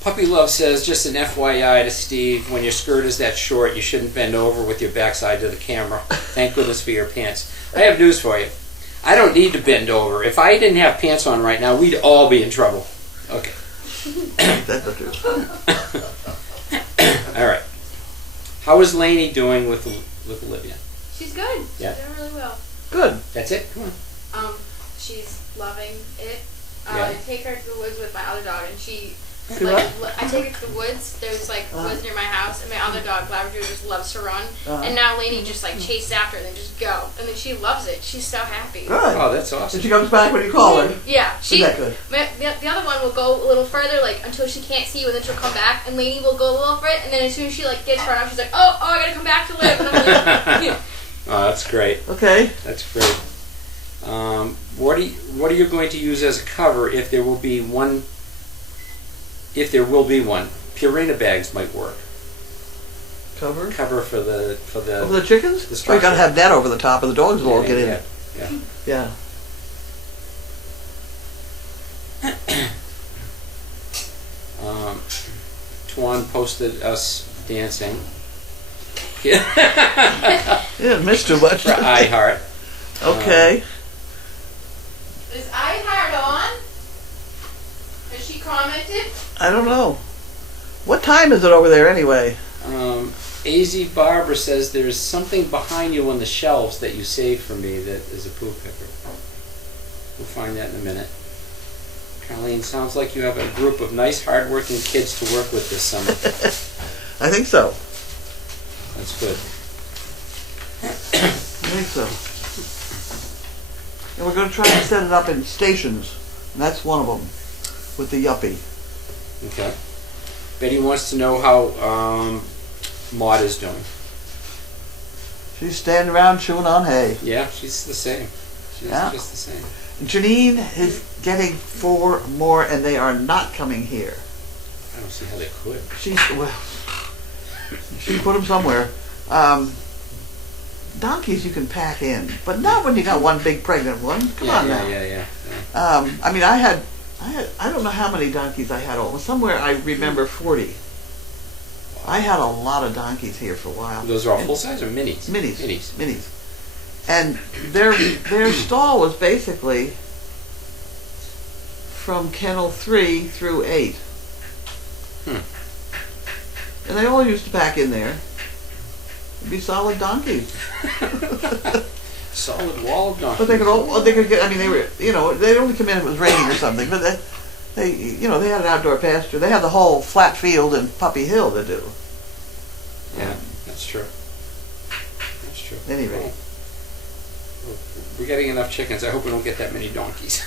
Puppy Love says, just an FYI to Steve, when your skirt is that short, you shouldn't bend over with your backside to the camera. Thank goodness for your pants. I have news for you. I don't need to bend over. If I didn't have pants on right now, we'd all be in trouble. Okay. That's the truth. All right. How is Lainey doing with Olivia? She's good. Yeah. She's doing really well. Good. That's it? Come on. She's loving it. Yeah. I take her to the woods with my other dog, and she Do Like, what? I take it to the woods. There's like woods near my house, and my other dog, Labrador, just loves to run. Uh-huh. And now Lainey just like chases after and then just go, and then she loves it. She's so happy. Good. Oh, that's And awesome. she comes back when you call her. Yeah, Isn't that good? The other one will go a little further, like until she can't see you, and then she'll come back. And Lainey will go a little further, and then as soon as she like gets far enough, she's like, oh, I gotta come back to live. And I'm like, Oh, that's great. Okay. That's great. What are you going to use as a cover if there will be one? If there will be one, Purina bags might work. Cover? Cover for the Over the chickens? The Oh, you gotta structure. have net over the top, or the dogs will all get in yeah, it. yeah. Yeah. Tuan posted us dancing. Yeah. You didn't miss too much. For iHeart. Okay. Is iHeart on? Has she commented? I don't know. What time is it over there anyway? AZ Barbara says there's something behind you on the shelves that you saved for me that is a poo picker. We'll find that in a minute. Carlene, sounds like you have a group of nice, hard-working kids to work with this summer. I think so. That's good. I think so. And we're going to try and set it up in stations. And that's one of them. With the yuppie. Okay. Betty wants to know how Maud is doing. She's standing around chewing on hay. Yeah, she's the same. She's Yeah. just the same. Janine is getting 4 more, and they are not coming here. I don't see how they could. She put them somewhere. Donkeys you can pack in, but not when you got one big pregnant one. Come on now. Yeah. I mean, I don't know how many donkeys I had. Somewhere I remember 40. I had a lot of donkeys here for a while. Those are all full size or minis? Minis. And their stall was basically from kennel 3 through 8. And they all used to pack in there. It'd be solid donkeys. Solid wall of donkeys. But they could get, I mean, they were, they'd only come in if it was raining or something, but they had an outdoor pasture. They had the whole flat field and Puppy Hill to do. Yeah, that's true. That's true. Anyway. Well, we're getting enough chickens. I hope we don't get that many donkeys.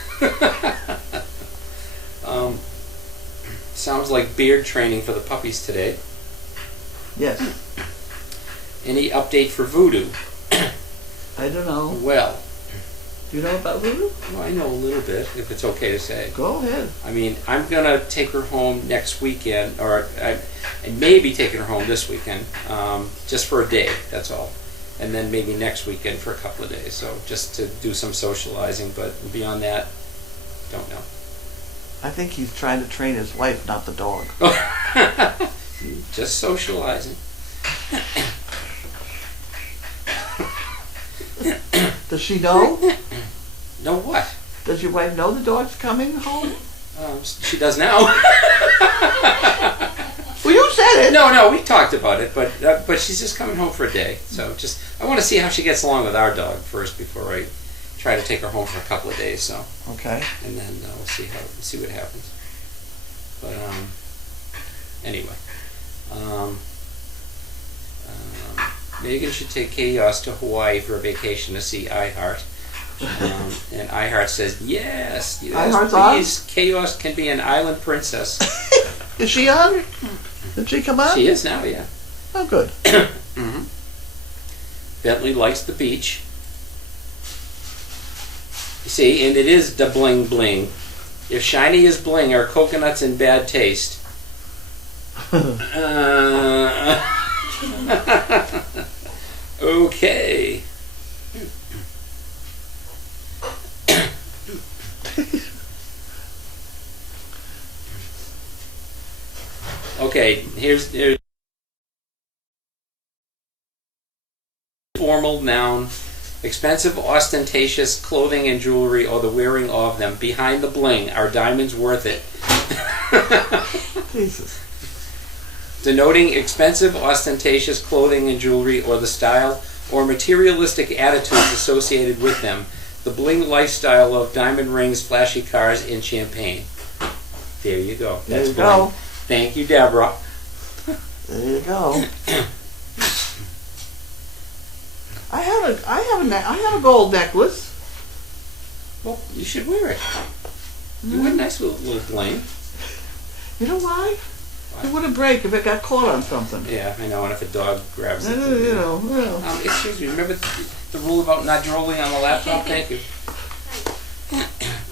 Sounds like beard training for the puppies today. Yes. Any update for Voodoo? I don't know. Well, Do you know about Voodoo? well, I know a little bit, if it's okay to say. Go ahead. I mean, I'm going to take her home next weekend, or I may be taking her home this weekend, just for a day, that's all. And then maybe next weekend for a couple of days, so just to do some socializing, but beyond that, don't know. I think he's trying to train his wife, not the dog. Just socializing. Does she know? Know what? Does your wife know the dog's coming home? She does now. Well, you said it. No, we talked about it, but she's just coming home for a day. So I want to see how she gets along with our dog first before I try to take her home for a couple of days. So Okay. and then we'll see what happens. But anyway, Megan should take Chaos to Hawaii for a vacation to see iHeart. And iHeart says yes. iHeart's on? Please, Chaos can be an island princess. Is she on? Did she come on? She is now, yeah. Oh, good. Bentley likes the beach. You see, and it is the bling bling. If shiny is bling, are coconuts in bad taste? Okay. Okay, here's formal noun. Expensive, ostentatious clothing and jewelry or the wearing of them. Behind the bling, are diamonds worth it? Jesus. Denoting expensive, ostentatious clothing and jewelry or the style or materialistic attitudes associated with them. The bling lifestyle of diamond rings, flashy cars, and champagne. There you go. There That's you go. fine. Thank you, Deborah. There you go. I had a gold necklace. Well, you should wear it. You wear a nice little bling. You know why? It wouldn't break if it got caught on something. Yeah, I know. And if a dog grabs it, You know. Well. excuse me. Remember the rule about not drooling on the laptop? Thank you.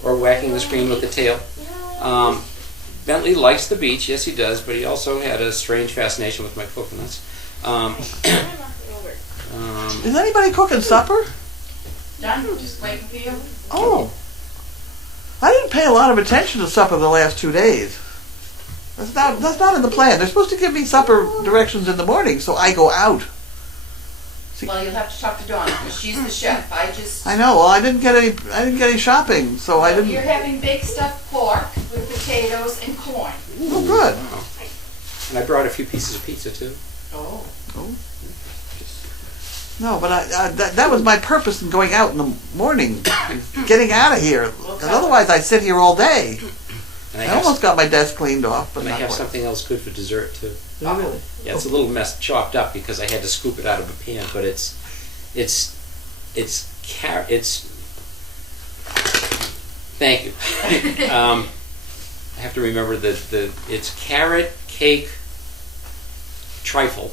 Or whacking the screen with the tail. Bentley likes the beach. Yes, he does. But he also had a strange fascination with my coconuts. Is anybody cooking supper? Done, just waiting for you. Oh. I didn't pay a lot of attention to supper the last 2 days. That's not in the plan. They're supposed to give me supper directions in the morning, so I go out. Well, you'll have to talk to Dawn, because she's the chef. I know. Well, I didn't get any shopping, so I didn't. You're having baked stuffed pork with potatoes and corn. Oh, good. Wow. And I brought a few pieces of pizza too. Oh. No, but that was my purpose in going out in the morning, getting out of here. Because otherwise, I'd sit here all day. And I almost got my desk cleaned off, but And I not have quite. something else good for dessert too. Oh, really? Yeah, it's a little mess chopped up because I had to scoop it out of a pan, but it's thank you. I have to remember that it's carrot cake trifle.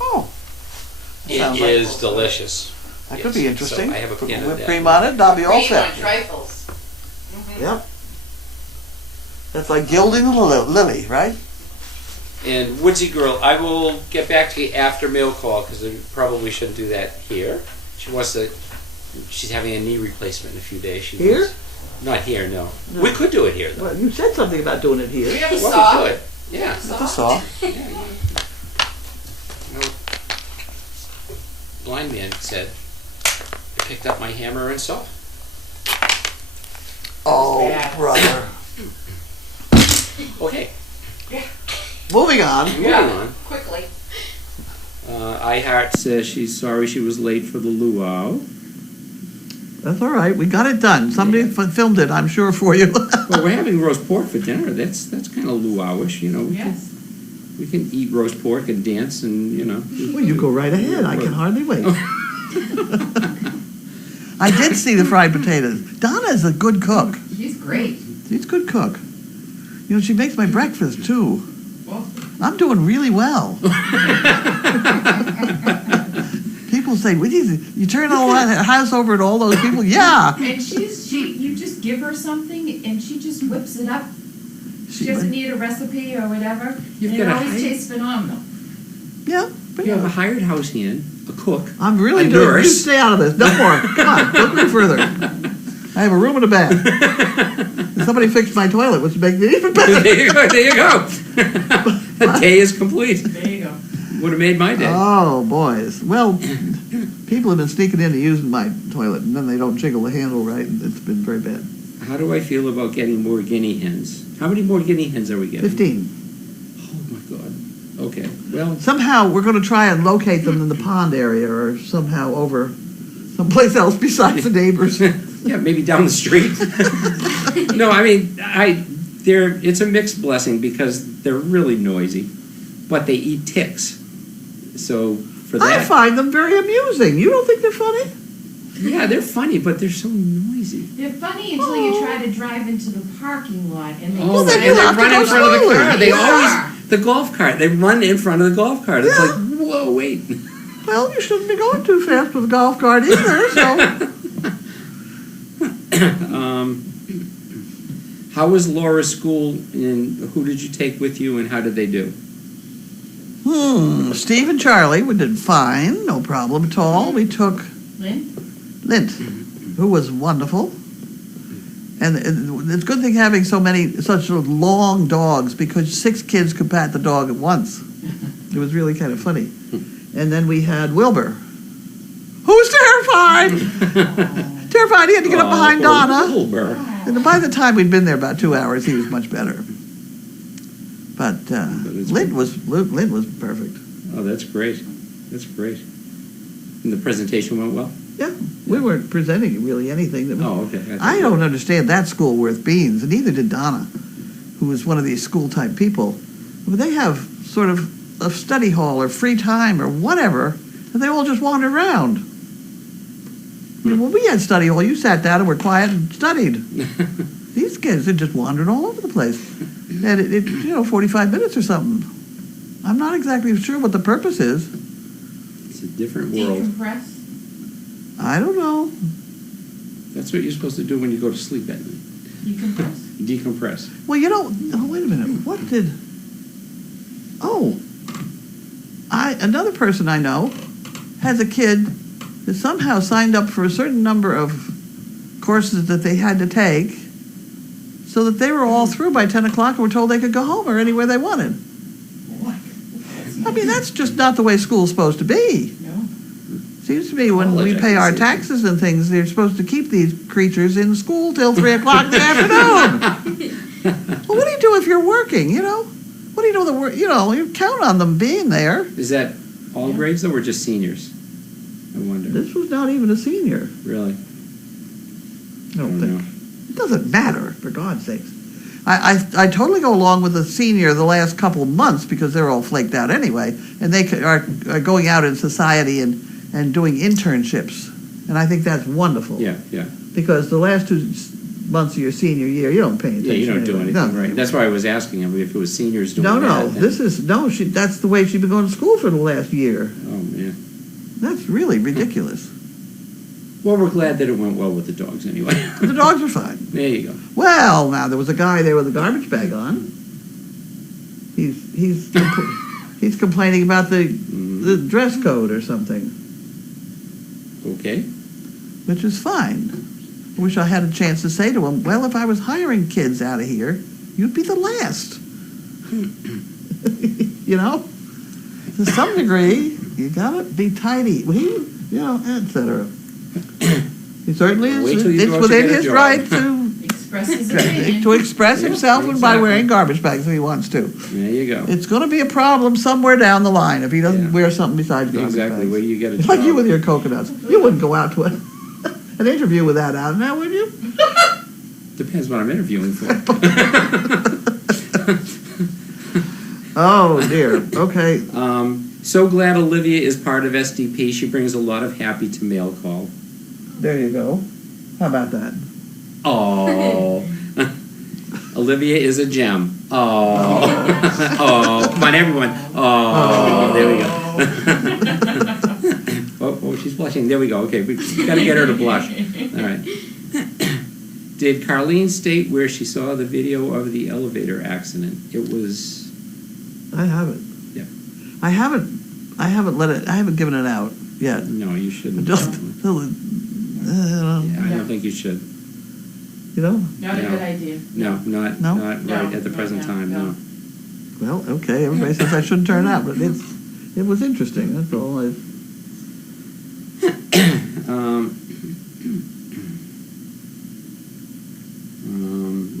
Oh. It Sounds is delicious. That Yes. could be interesting. So I have a Put pan of whipped that. cream on it, and I'll be all Cream on set. trifles. Yep. That's like gilding a lily, right? And Woodsy Girl, I will get back to you after mail call because I probably shouldn't do that here. She's having a knee replacement in a few days. Here? Not here, no. We could do it here though. Well, you said something about doing it Do you here. have a Well, saw? we could. Yeah. With a saw. No. Blind man said, I picked up my hammer and saw. Oh, Yeah. brother. Okay, Moving on. moving on. Quickly. iHeart Says she's sorry she was late for the luau. That's all right. We got it done. Somebody filmed it, I'm sure, for you. Well, we're having roast pork for dinner. That's kind of luau-ish, you know. Yes. We can eat roast pork and dance and, you know. Well, you go right ahead. I can hardly wait. I did see the fried potatoes. Donna's a good cook. She's great. She's a good cook. You know, she makes my breakfast, too. Well, I'm doing really well. People say, "What is it? You turn all that house over to all those people?" Yeah. and you just give her something and she just whips it up. She doesn't need a recipe or whatever. You've and it got a always high- tastes phenomenal. Yeah. But You have a hired house hand, a cook. I'm really A doing. You nurse. stay out of this. No more. Come on. Look no further. I have a room and a bath. And somebody fixed my toilet, which makes it even better. There you go. There you go. The day is complete. There you go. Would have made my day. Oh, boys. Well, people have been sneaking into using my toilet, and then they don't jiggle the handle right, and it's been very bad. How do I feel about getting more guinea hens? How many more guinea hens are we getting? 15. Oh my God. Okay. Well, Somehow we're going to try and locate them in the pond area or somehow over someplace else besides the neighbors. yeah, maybe down the street. No, I mean, it's a mixed blessing because they're really noisy, but they eat ticks. So for I that, find them very amusing. You don't think they're funny? yeah, they're funny, but they're so noisy. They're funny until you try to drive into the parking lot and they Oh, then and you they have to run go in front of the slowly. car. They Yeah. always the golf cart. They run in front of the golf cart. It's Yeah. like, whoa, wait. Well, you shouldn't be going too fast with a golf cart either, so. How was Laura's school, and who did you take with you, and how did they do? Steve and Charlie, we did fine, no problem at all. We took Lynn? Lint, who was wonderful. And it's a good thing having such long dogs, because 6 kids could pat the dog at once. It was really kind of funny. And then we had Wilbur, who was terrified. Terrified, he had to get up behind poor Donna. Wilbur. And by the time we'd been there about 2 hours, he was much better. But it's Lint was perfect. Oh, that's great. That's great. And the presentation went well? Yeah, we weren't presenting really anything. That was, Oh, okay. I don't understand that school worth beans, and neither did Donna. who is one of these school-type people, they have sort of a study hall or free time or whatever, and they all just wander around. When we had study hall, you sat down and were quiet and studied. These kids, they just wandered all over the place. And it 45 minutes or something. I'm not exactly sure what the purpose is. It's a different world. Decompress. I don't know. That's what you're supposed to do when you go to sleep at night. Decompress. Decompress. Well, wait a minute. What did... Oh, another person I know has a kid that somehow signed up for a certain number of courses that they had to take so that they were all through by 10 o'clock and were told they could go home or anywhere they wanted. I mean, that's just not the way school's supposed to be. No. Seems to me when College, we I pay can our see. taxes and things, they're supposed to keep these creatures in school till 3 o'clock in the afternoon. Well, what do you do if you're working, What do you do with the work? You count on them being there. Is that all grades though, or just seniors? I wonder. This was not even a senior. Really? I don't know. think. It doesn't matter, for God's sakes. I totally go along with the senior the last couple of months because they're all flaked out anyway, and they are going out in society and doing internships, and I think that's wonderful. Yeah. Because the last 2 months of your senior year, you don't pay attention. Yeah, you don't do anyway. anything, No. right? That's why I was asking him if it was seniors doing No, that. then- this is that's the way she's been going to school for the last year. Oh man. That's really ridiculous. Well, we're glad that it went well with the dogs anyway. The dogs are fine. There you go. Well, now there was a guy there with a garbage bag on. He's complaining about the dress code or something, Okay. which is fine. I wish I had a chance to say to him, well, if I was hiring kids out of here, you'd be the last. To some degree, you gotta be tidy. Etc. He certainly is. Wait till you It's go out to within get a his job. right to Express his opinion. express himself by exactly. wearing garbage bags if he wants to. There you go. It's going to be a problem somewhere down the line if he doesn't Yeah. wear something besides garbage Exactly. bags. Where you get a Like you job. with your coconuts. You wouldn't go out to an interview with that on now, would you? Depends what I'm interviewing for. Oh, dear. Okay. So glad Olivia is part of SDP. She brings a lot of happy to Mail Call. There you go. How about that? Oh. Olivia is a gem. Oh. Oh. Come on, everyone. Oh. There we go. Oh, she's blushing. There we go. Okay, we got to get her to blush. All right. Did Carlene state where she saw the video of the elevator accident? It was... I haven't. Yeah. I haven't given it out yet. No, you shouldn't. Just, Yeah, I don't think you should. Not a No. good idea. No, not No? right at the present time, no. well, okay, everybody says I shouldn't turn out, but it was interesting, that's all.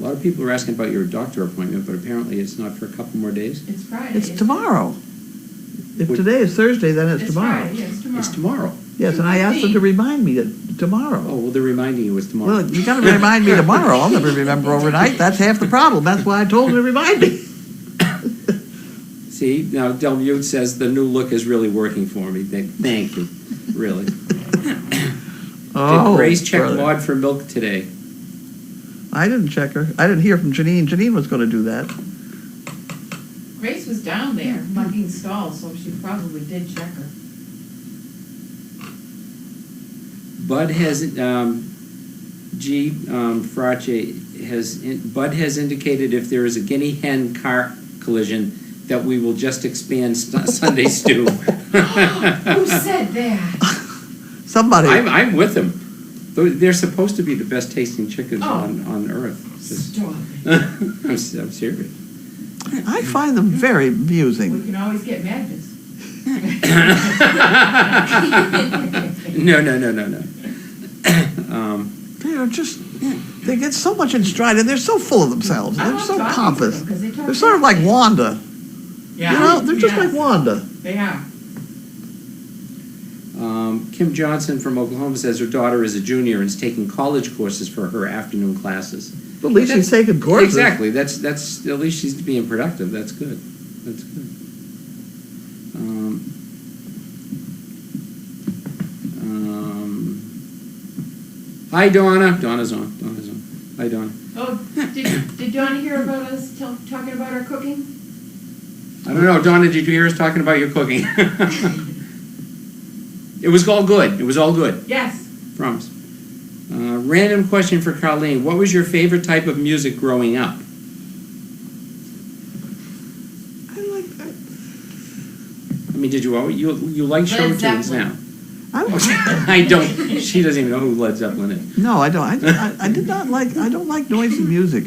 A lot of people are asking about your doctor appointment, but apparently it's not for a couple more days. It's Friday. It's tomorrow. If today is Thursday, then it's tomorrow. Friday, yes, tomorrow. It's tomorrow. Yes, and I asked them to remind me tomorrow. Oh, well, they're reminding you it's tomorrow. Well, you got to remind me tomorrow. I'll never remember overnight. That's half the problem. That's why I told them to remind me. See, now Del Mute says the new look is really working for me. Thank you, really. Did Grace check brother. Maud for milk today? I didn't check her. I didn't hear from Janine. Janine was going to do that. Grace was down there mucking stalls, so she probably did check her. Bud has Bud has indicated if there is a guinea hen car collision that we will just expand Sunday stew. Who said that? Somebody. I'm with them. They're supposed to be the best tasting chickens Oh. on earth. Stop it. I'm serious. I find them very We amusing. can always get Magnus. No. They're just, they get so much in stride and they're so full of themselves. I They're love so talking to pompous. them 'cause they talk They're sort of like Wanda. Yeah. You know, they're just Yes. like Wanda. They are. Kim Johnson from Oklahoma says her daughter is a junior and is taking college courses for her afternoon classes. At least she's taking courses. Exactly. That's at least she's being productive. That's good. That's good. Hi, Donna. Donna's on. Hi, Donna. Oh, did Donna hear about us talking about our cooking? I don't know, Donna. Did you hear us talking about your cooking? It was all good. It was all good. Yes. Promise. Random question for Carlene. What was your favorite type of music growing up? I like that. I mean, did you always, you like show Led tunes Zeppelin. now? I don't. She doesn't even know who Led Zeppelin is. No, I don't. I did not like. I don't like noisy music.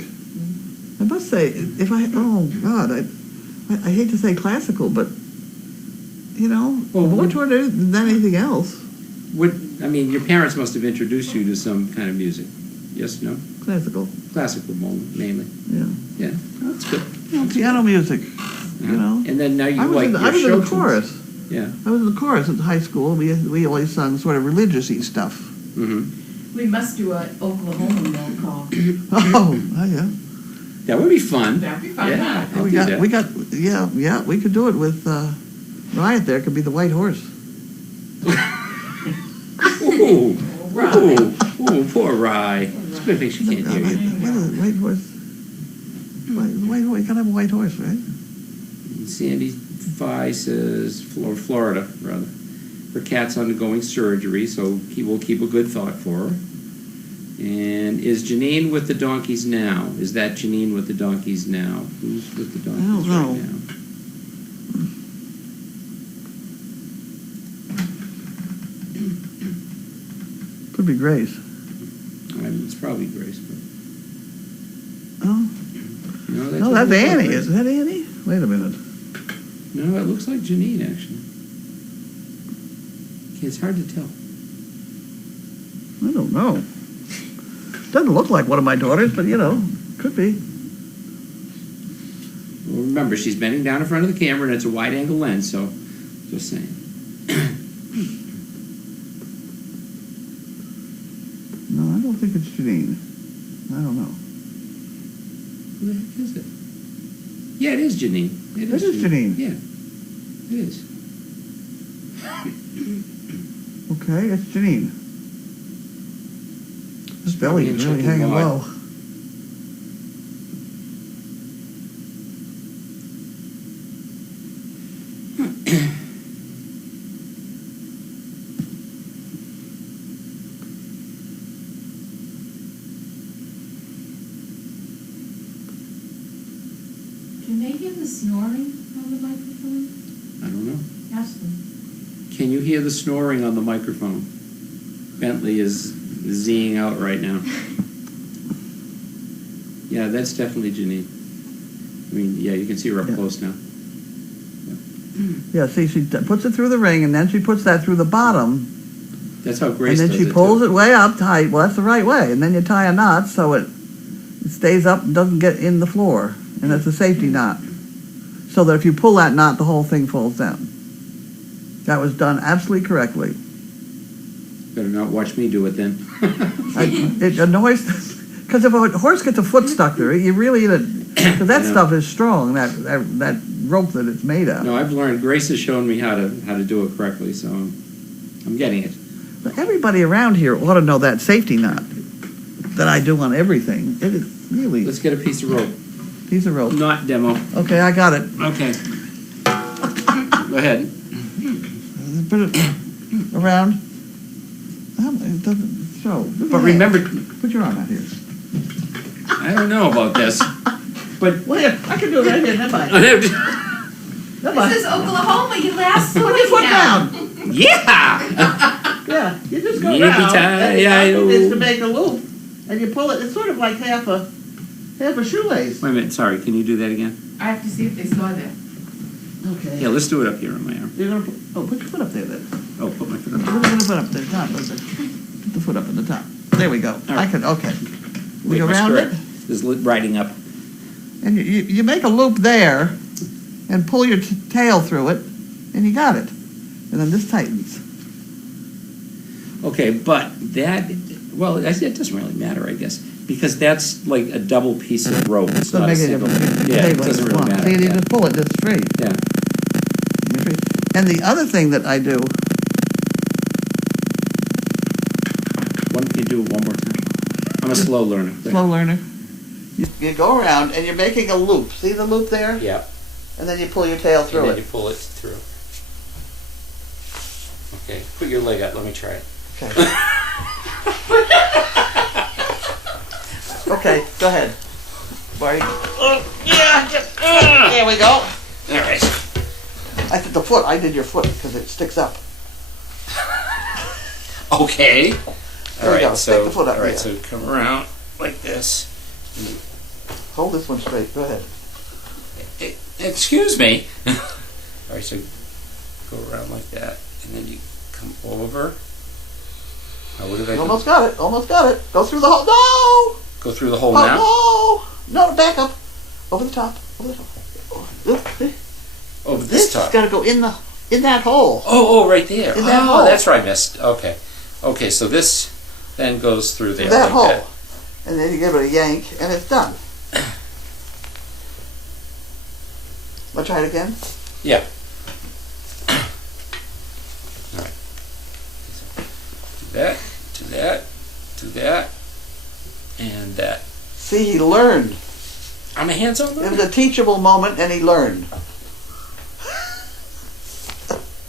I must say, if I hate to say classical, but Well, more toward it than anything else. I mean, your parents must have introduced you to some kind of music. Yes, no? Classical. Classical mainly. Yeah. Yeah, that's good. Piano music. And then now you I was like in, your I was show in the tunes. chorus. Yeah. I was in the chorus at high school. We always sung sort of religious-y stuff. Mm-hmm. We must do an Oklahoma mail call. Oh, yeah. That would be fun. That'd be fun. Yeah, I'll we do got, that. we got, yeah, we could do it with Riot. There could be the White Horse. Ooh, Rye. ooh, poor Rye. It's a good thing she can't hear you. What is it, White Horse? The White Horse. You gotta have a White Horse, right? Sandy Fi says, Florida, rather. Her cat's undergoing surgery, so we'll keep a good thought for her. And is Janine with the donkeys now? Is that Janine with the donkeys now? Who's with the donkeys don't know. right now? Could be Grace. It's probably Grace, but Oh, no, no, that's doesn't look Annie. like Is that Annie? Wait a minute. No, it looks like Janine actually. It's hard to tell. I don't know. Doesn't look like one of my daughters, but could be. Well, remember, she's bending down in front of the camera, and it's a wide-angle lens, so just saying. No, I don't think it's Janine. I don't know. Who the heck is it? Yeah, it is Janine. It is Janine. Yeah, it is. Okay, it's Janine. This belly is really Checking hanging wide. low. Can they hear the snoring on the microphone? I don't know. Ask them. Can you hear the snoring on the microphone? Bentley is Zing out right now. Yeah, that's definitely Janine. I mean, yeah, you can see her up Yeah. close now. Yeah, see, she puts it through the ring, and then she puts that through the bottom, That's how Grace and then does she it, pulls too. it way up tight. Well, that's the right way. And then you tie a knot so it stays up and doesn't get in the floor. And it's a safety knot. So that if you pull that knot, the whole thing falls down. That was done absolutely correctly. Better not watch me do it then. It annoys, because if a horse gets a foot stuck there, you really, because that I know. stuff is strong, that rope that it's made of. No, I've learned. Grace has shown me how to do it correctly, so I'm getting it. But everybody around here ought to know that safety knot that I do on everything. It is really Let's get a piece of rope. piece of rope. Not demo. Okay, I got it. Okay. Go ahead. Put it around. It doesn't show. But remember, Put your arm out here. I don't know about this, but Well, yeah, I can do it right here. Never mind. Never This mind. is Oklahoma. You last Put your foot down. yeah. Yeah, you just go Yippee around. And the tie-yi-o. object is to make a loop, and you pull it. It's sort of like half a shoelace. Wait a minute. Sorry. Can you do that again? I have to see if they saw that. Okay. Yeah. Let's do it up here on my arm. You're gonna put your foot up there then. Oh, put my foot Put up. the foot up there. Top. Put the foot up at the top. There we go. All right. I can. Okay. We Wait, go my around skirt it, is riding up. and you make a loop there, and pull your tail through it, and you got it. And then this tightens. Okay, but that, well, it doesn't really matter, I guess, because that's like a double piece of rope. It's Doesn't not a make any single. difference. You Yeah, pay it what doesn't you really want. matter. See, you Yeah. just pull it just straight. Yeah. You're free. And the other thing that I do, Why don't you do it one more time? I'm a slow learner. slow learner, you go around and you're making a loop. See the loop there? Yeah. And then you pull your tail And through then it. you pull it through. Okay, put your leg out. Let me try it. Okay. Okay, go ahead. Barry. There we go. All right. I did the foot. I did your foot because it sticks up. Okay. There we go. Stick the foot up all right, here. so come around like this. Hold this one straight. Go ahead. Excuse me. All right, so go around like that, and then you come over. Now, what did I You do? almost got it. Almost got it. Go through the hole. No! Go through the hole Oh, now? no! No, back up. Over the top. Over the top. Over this This has top. got to go in that hole. Oh, right there. In that oh, hole. that's where I missed. Okay. Okay, so this then goes through there. That like hole. And then you give it a yank, and it's done. Let's try it again. Yeah. All right. Do that, do that, do that, and that. See, he learned. I'm a hands-on It learner. was a teachable moment, and he learned.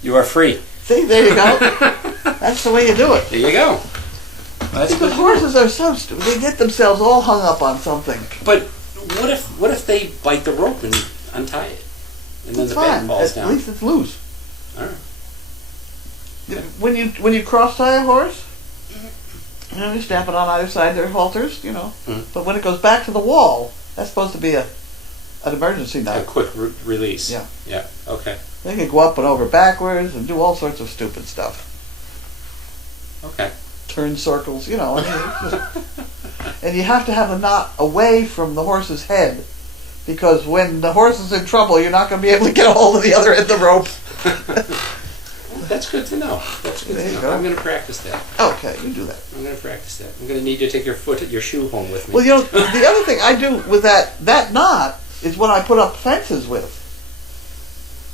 You are free. See, there you go. That's the way you do it. There you go. That's Because good. horses are so stupid. They get themselves all hung up on something. But what if they bite the rope and untie it, and then It's the bag fine. falls At down? least it's loose. All right. When you cross tie a horse, you stamp it on either side. They're halters, Mhm. But when it goes back to the wall, that's supposed to be an emergency A knife. quick release. Yeah. Yeah. Okay. They can go up and over backwards and do all sorts of stupid stuff. Okay. Turn circles, I mean, it's just- and you have to have the knot away from the horse's head, because when the horse is in trouble, you're not going to be able to get a hold of the other end of the rope. That's good to know. That's good There to you know. go. I'm going to practice that. Okay, you do that. I'm going to practice that. I'm going to need you to take your shoe home with me. Well, the other thing I do with that knot is what I put up fences with.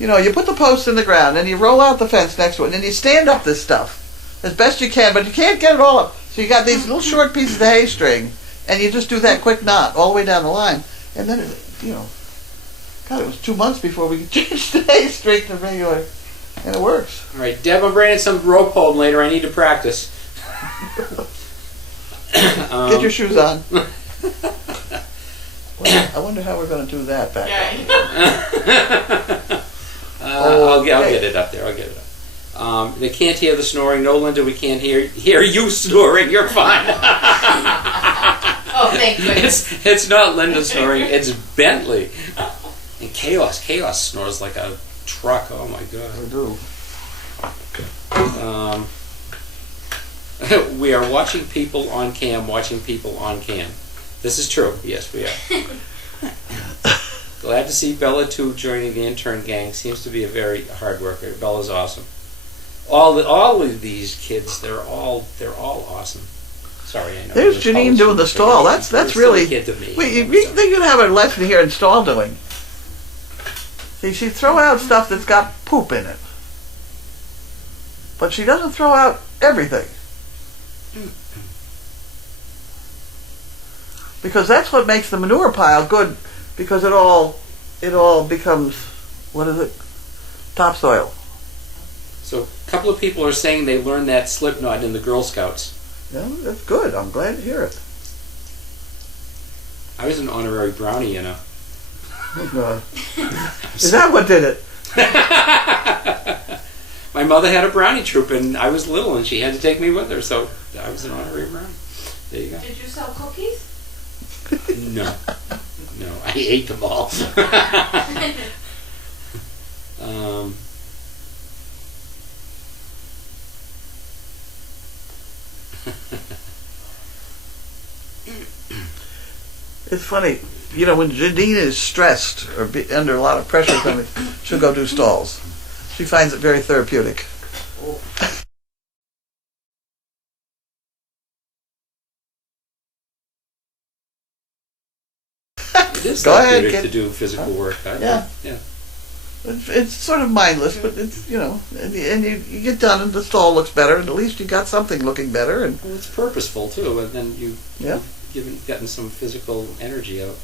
You put the post in the ground, and you roll out the fence next to it, and then you stand up this stuff as best you can, but you can't get it all up. So you got these little short pieces of hay string, and you just do that quick knot all the way down the line, and then, God, it was 2 months before we could change the hay string to regular, and it works. All right, Deb, I'm bringing some rope hold later. I need to practice. Get your shoes on. Well, I wonder how we're going to do that back up. I'll Okay. get it up there. I'll get it up. They can't hear the snoring. No, Linda, we can't hear you snoring. You're fine. Oh, thank goodness. It's not Linda snoring. It's Bentley. And Chaos snores like a truck. Oh my I God. do. We are watching people on cam. Watching people on cam. This is true. Yes, we are. Glad to see Bella too joining the intern gang. Seems to be a very hard worker. Bella's awesome. All of these kids, they're all awesome. Sorry, I know. There's Janine doing the stall. That's really. Kid to me. Wait, you think you'd have a lesson here in stall doing? See, she throw out stuff that's got poop in it, but she doesn't throw out everything, because that's what makes the manure pile good. Because it all becomes, what is it? Topsoil. So a couple of people are saying they learned that slip knot in the Girl Scouts. Yeah, that's good. I'm glad to hear it. I was an honorary brownie, you know. Oh, God. Is that what did it? My mother had a brownie troop, and I was little, and she had to take me with her, so I was an honorary brownie. There you go. Did you sell cookies? No, I ate them all. It's funny, when Janine is stressed or under a lot of pressure coming, she'll go do stalls. She finds it very therapeutic. It is Go ahead, therapeutic get- to do physical work. Yeah. Yeah. It's sort of mindless, but it's, and you get done and the stall looks better, and at least you got something looking better, and Well, it's purposeful too, and then yeah. you've gotten some physical energy out.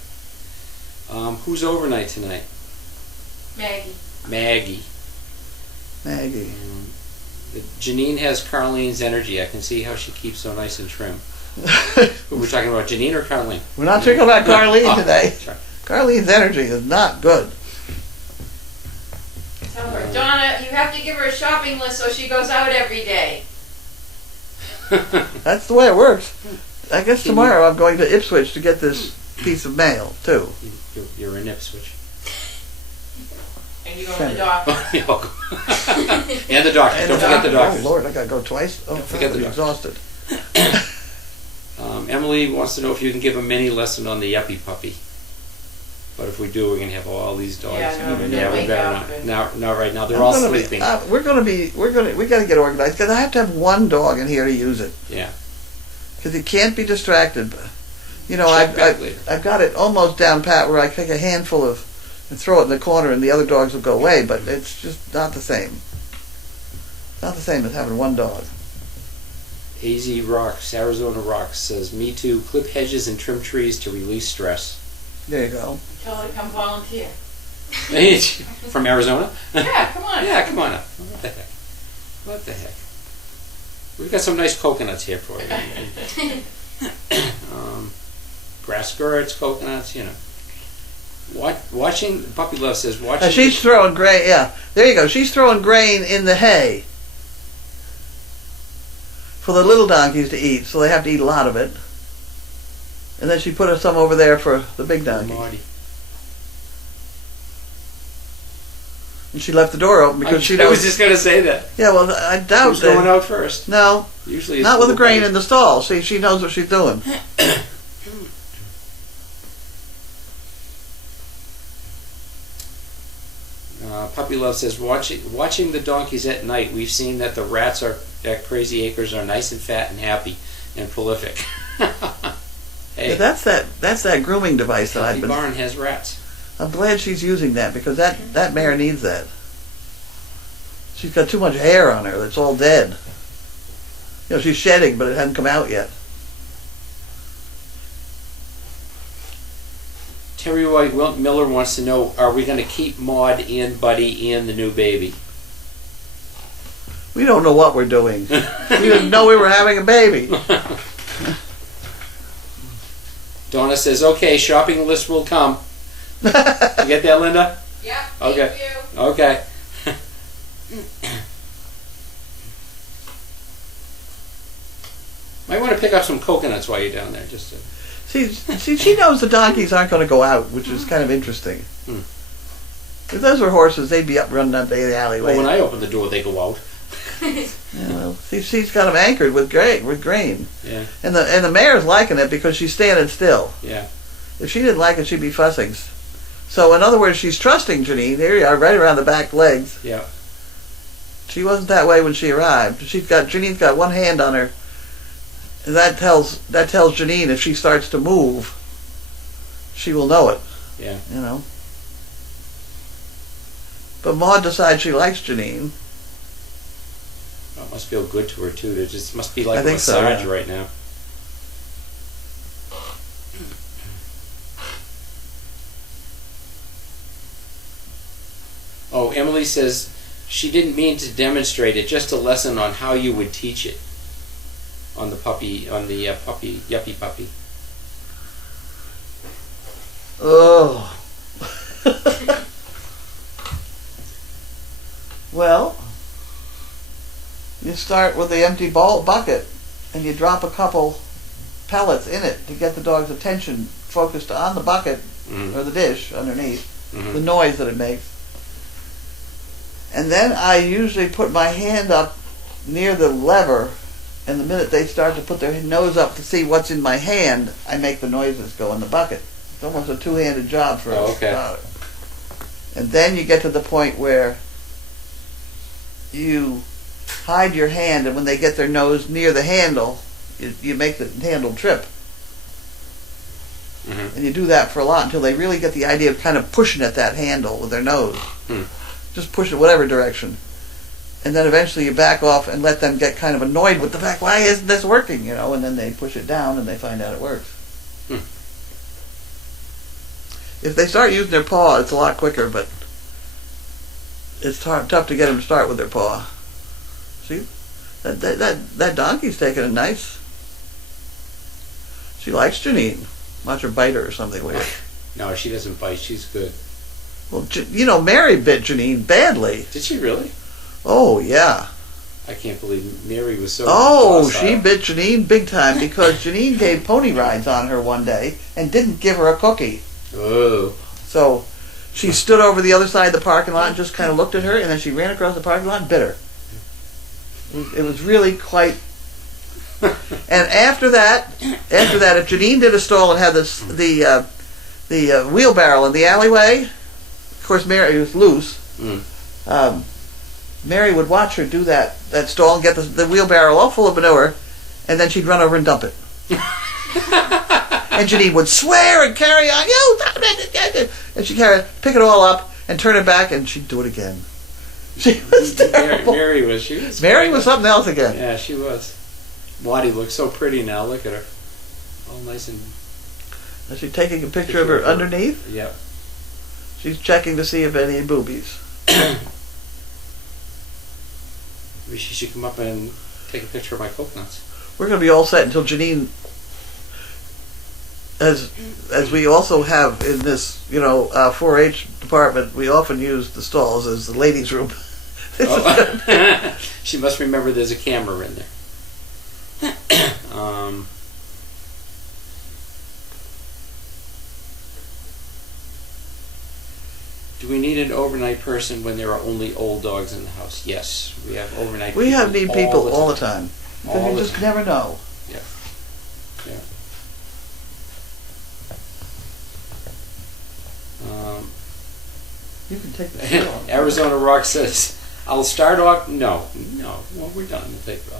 Who's overnight tonight? Maggie. Maggie. Maggie. Janine has Carlene's energy. I can see how she keeps so nice and trim. We're talking about Janine or Carlene? We're not talking about Carlene Oh, today. sorry. Carlene's energy is not good. Tell her, Donna, you have to give her a shopping list so she goes out every day. That's the way it works. I guess tomorrow I'm going to Ipswich to get this piece of mail, too. You're in Ipswich. And you go to the doctor. And the doctor. Don't forget the doctor. Oh, Lord, I gotta go twice? Oh, Don't forget I'm the doctor. exhausted. Emily wants to know if you can give a mini lesson on the yuppie puppy. But if we do, we're gonna have all these dogs. Yeah, no, we they'll wake better up and- not right now. They're all sleeping. We gotta get organized, because I have to have one dog in here to use it. Yeah. Because he can't be distracted. Check back later. I've got it almost down pat where I take a handful of and throw it in the corner and the other dogs will go away, but it's just not the same. It's not the same as having one dog. AZ Rocks, Arizona Rocks says, "Me too. Clip hedges and trim trees to release stress." There you go. Tell her to come volunteer. From Arizona? Yeah, come on. Yeah, come on up. What the heck? What the heck? We've got some nice coconuts here for you. Grass skirts, coconuts, Watching, Puppy Love says, watching... She's throwing grain, yeah. There you go. She's throwing grain in the hay for the little donkeys to eat, so they have to eat a lot of it. And then she put some over there for the big donkey. Marty. And she left the door open because she knows... I was just going to say that. Yeah, well, I doubt Who's going out first? No, Usually it's not with the little grain buddy. in the stall. See, she knows what she's doing. Puppy Love says, watching the donkeys at night, we've seen that the rats at Crazy Acres are nice and fat and happy and prolific. Hey, Yeah, that's that grooming device that I've Puppy been... Barn has rats. I'm glad she's using that because that mare needs that. She's got too much hair on her that's all dead. She's shedding, but it hasn't come out yet. Terry White Miller wants to know, are we going to keep Maud and Buddy and the new baby? We don't know what we're doing. We didn't know we were having a baby. Donna says, okay, shopping list will come. You get that, Linda? Yeah, Okay. thank you. Okay. Might want to pick up some coconuts while you're down there, just to... See, she knows the donkeys aren't going to go out, which is kind of interesting. Hmm. If those were horses, they'd be up running up the alleyway. Well, when I open the door, they go out. Yeah, well, she's got them anchored with grain. Yeah, And the mare's liking it because she's standing still. yeah. If she didn't like it, she'd be fussing. So, in other words, she's trusting Janine. There you are, right around the back legs. Yeah. She wasn't that way when she arrived. Janine's got one hand on her. And that tells Janine if she starts to move, she will know it. Yeah. But Maud decides she likes Janine. Well, it must feel good to her, too. It just must be like I a think so, massage yeah. right now. Oh, Emily says she didn't mean to demonstrate it, just a lesson on how you would teach it. On the yuppie puppy. Oh. Well, you start with the empty bucket and you drop a couple pellets in it to get the dog's attention focused on the bucket Mm-hmm. or the dish underneath, Mm-hmm. the noise that it makes. And then I usually put my hand up near the lever, and the minute they start to put their nose up to see what's in my hand, I make the noises go in the bucket. It's almost a two-handed job for Oh, a okay. dog. And then you get to the point where you hide your hand, and when they get their nose near the handle, you make the handle trip. Mhm. And you do that for a lot until they really get the idea of kind of pushing at that handle with their nose. Just push it whatever direction. And then eventually you back off and let them get kind of annoyed with the fact, why isn't this working, you know, and then they push it down and they find out it works. If they start using their paw, it's a lot quicker, but it's tough to get them to start with their paw. See? That donkey's taking it nice. She likes Janine. Watch her bite her or something weird. No, she doesn't bite. She's good. Well, you know, Mary bit Janine badly. Did she really? Oh, yeah. I can't believe Mary was so. Oh, docile. she bit Janine big time because Janine gave pony rides on her one day and didn't give her a cookie. Oh. So she stood over the other side of the parking lot and just kind of looked at her, and then she ran across the parking lot and bit her. It was really quite. And after that, if Janine did a stall and had the wheelbarrow in the alleyway, of course Mary was loose. Mary would watch her do that stall and get the wheelbarrow all full of manure, and then she'd run over and dump it. And Janine would swear and carry on, and she'd pick it all up and turn it back, and she'd do it again. She was terrible. Mary was Mary was something else again. Yeah, she was. Waddy looks so pretty now. Look at her. All nice and. Is she taking a picture of her underneath? Yep. She's checking to see if any boobies. Maybe she should come up and take a picture of my coconuts. We're going to be all set until Janine, as we also have in this, 4-H department, we often use the stalls as the ladies' room. She must remember there's a camera in there. Do we need an overnight person when there are only old dogs in the house? Yes, we have overnight. We people need people all the time. Because All you the just time. never know. Yeah. You can take the show off. Arizona Rock says, "I'll start off." No. Well, we're done. We'll take it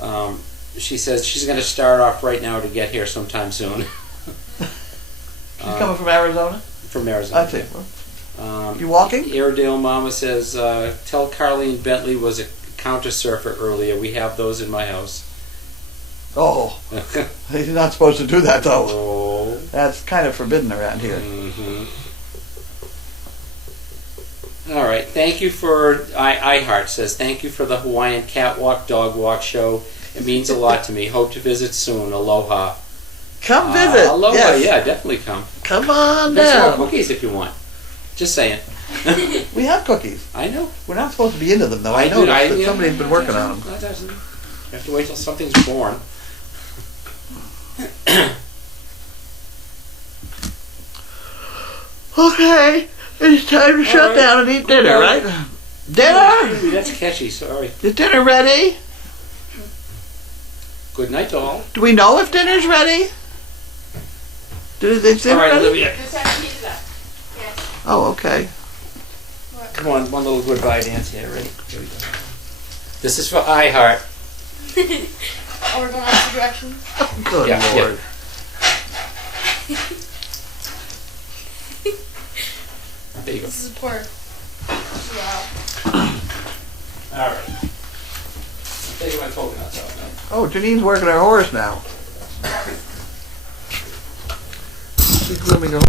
off. She says she's going to start off right now to get here sometime soon. She's coming from Arizona? From Arizona. I see. You walking? Airedale Mama says, "Tell Carleen Bentley was a counter surfer earlier. We have those in my house." Oh, you're not supposed to do that though. Oh. That's kind of forbidden around here. Mm-hmm. All right. Thank you for iHeart says thank you for the Hawaiian catwalk dog walk show. It means a lot to me. Hope to visit soon. Aloha. Come visit. Aloha. Yes. Yeah, definitely come. Come on There's more down. cookies if you want. Just saying. We have cookies. I know. We're not supposed to be into them though. I do. know that somebody's been working on them. You have to wait till something's born. Okay, it's time to shut right. down and eat dinner, right? Dinner? Ooh, that's catchy. Sorry. Is dinner ready? Good night to all. Do we know if dinner's ready? Is dinner All right, ready? Olivia. Just have to heat it up. Yes. Oh, okay. Come on, one little goodbye dance here. Ready? Here we go. This is for iHeart. Oh, we're going opposite directions. Good Yeah, Lord. There you go. This is poor. Wow. All right. I'll take my coconuts out now. Oh, Janine's working her horse now. She's grooming her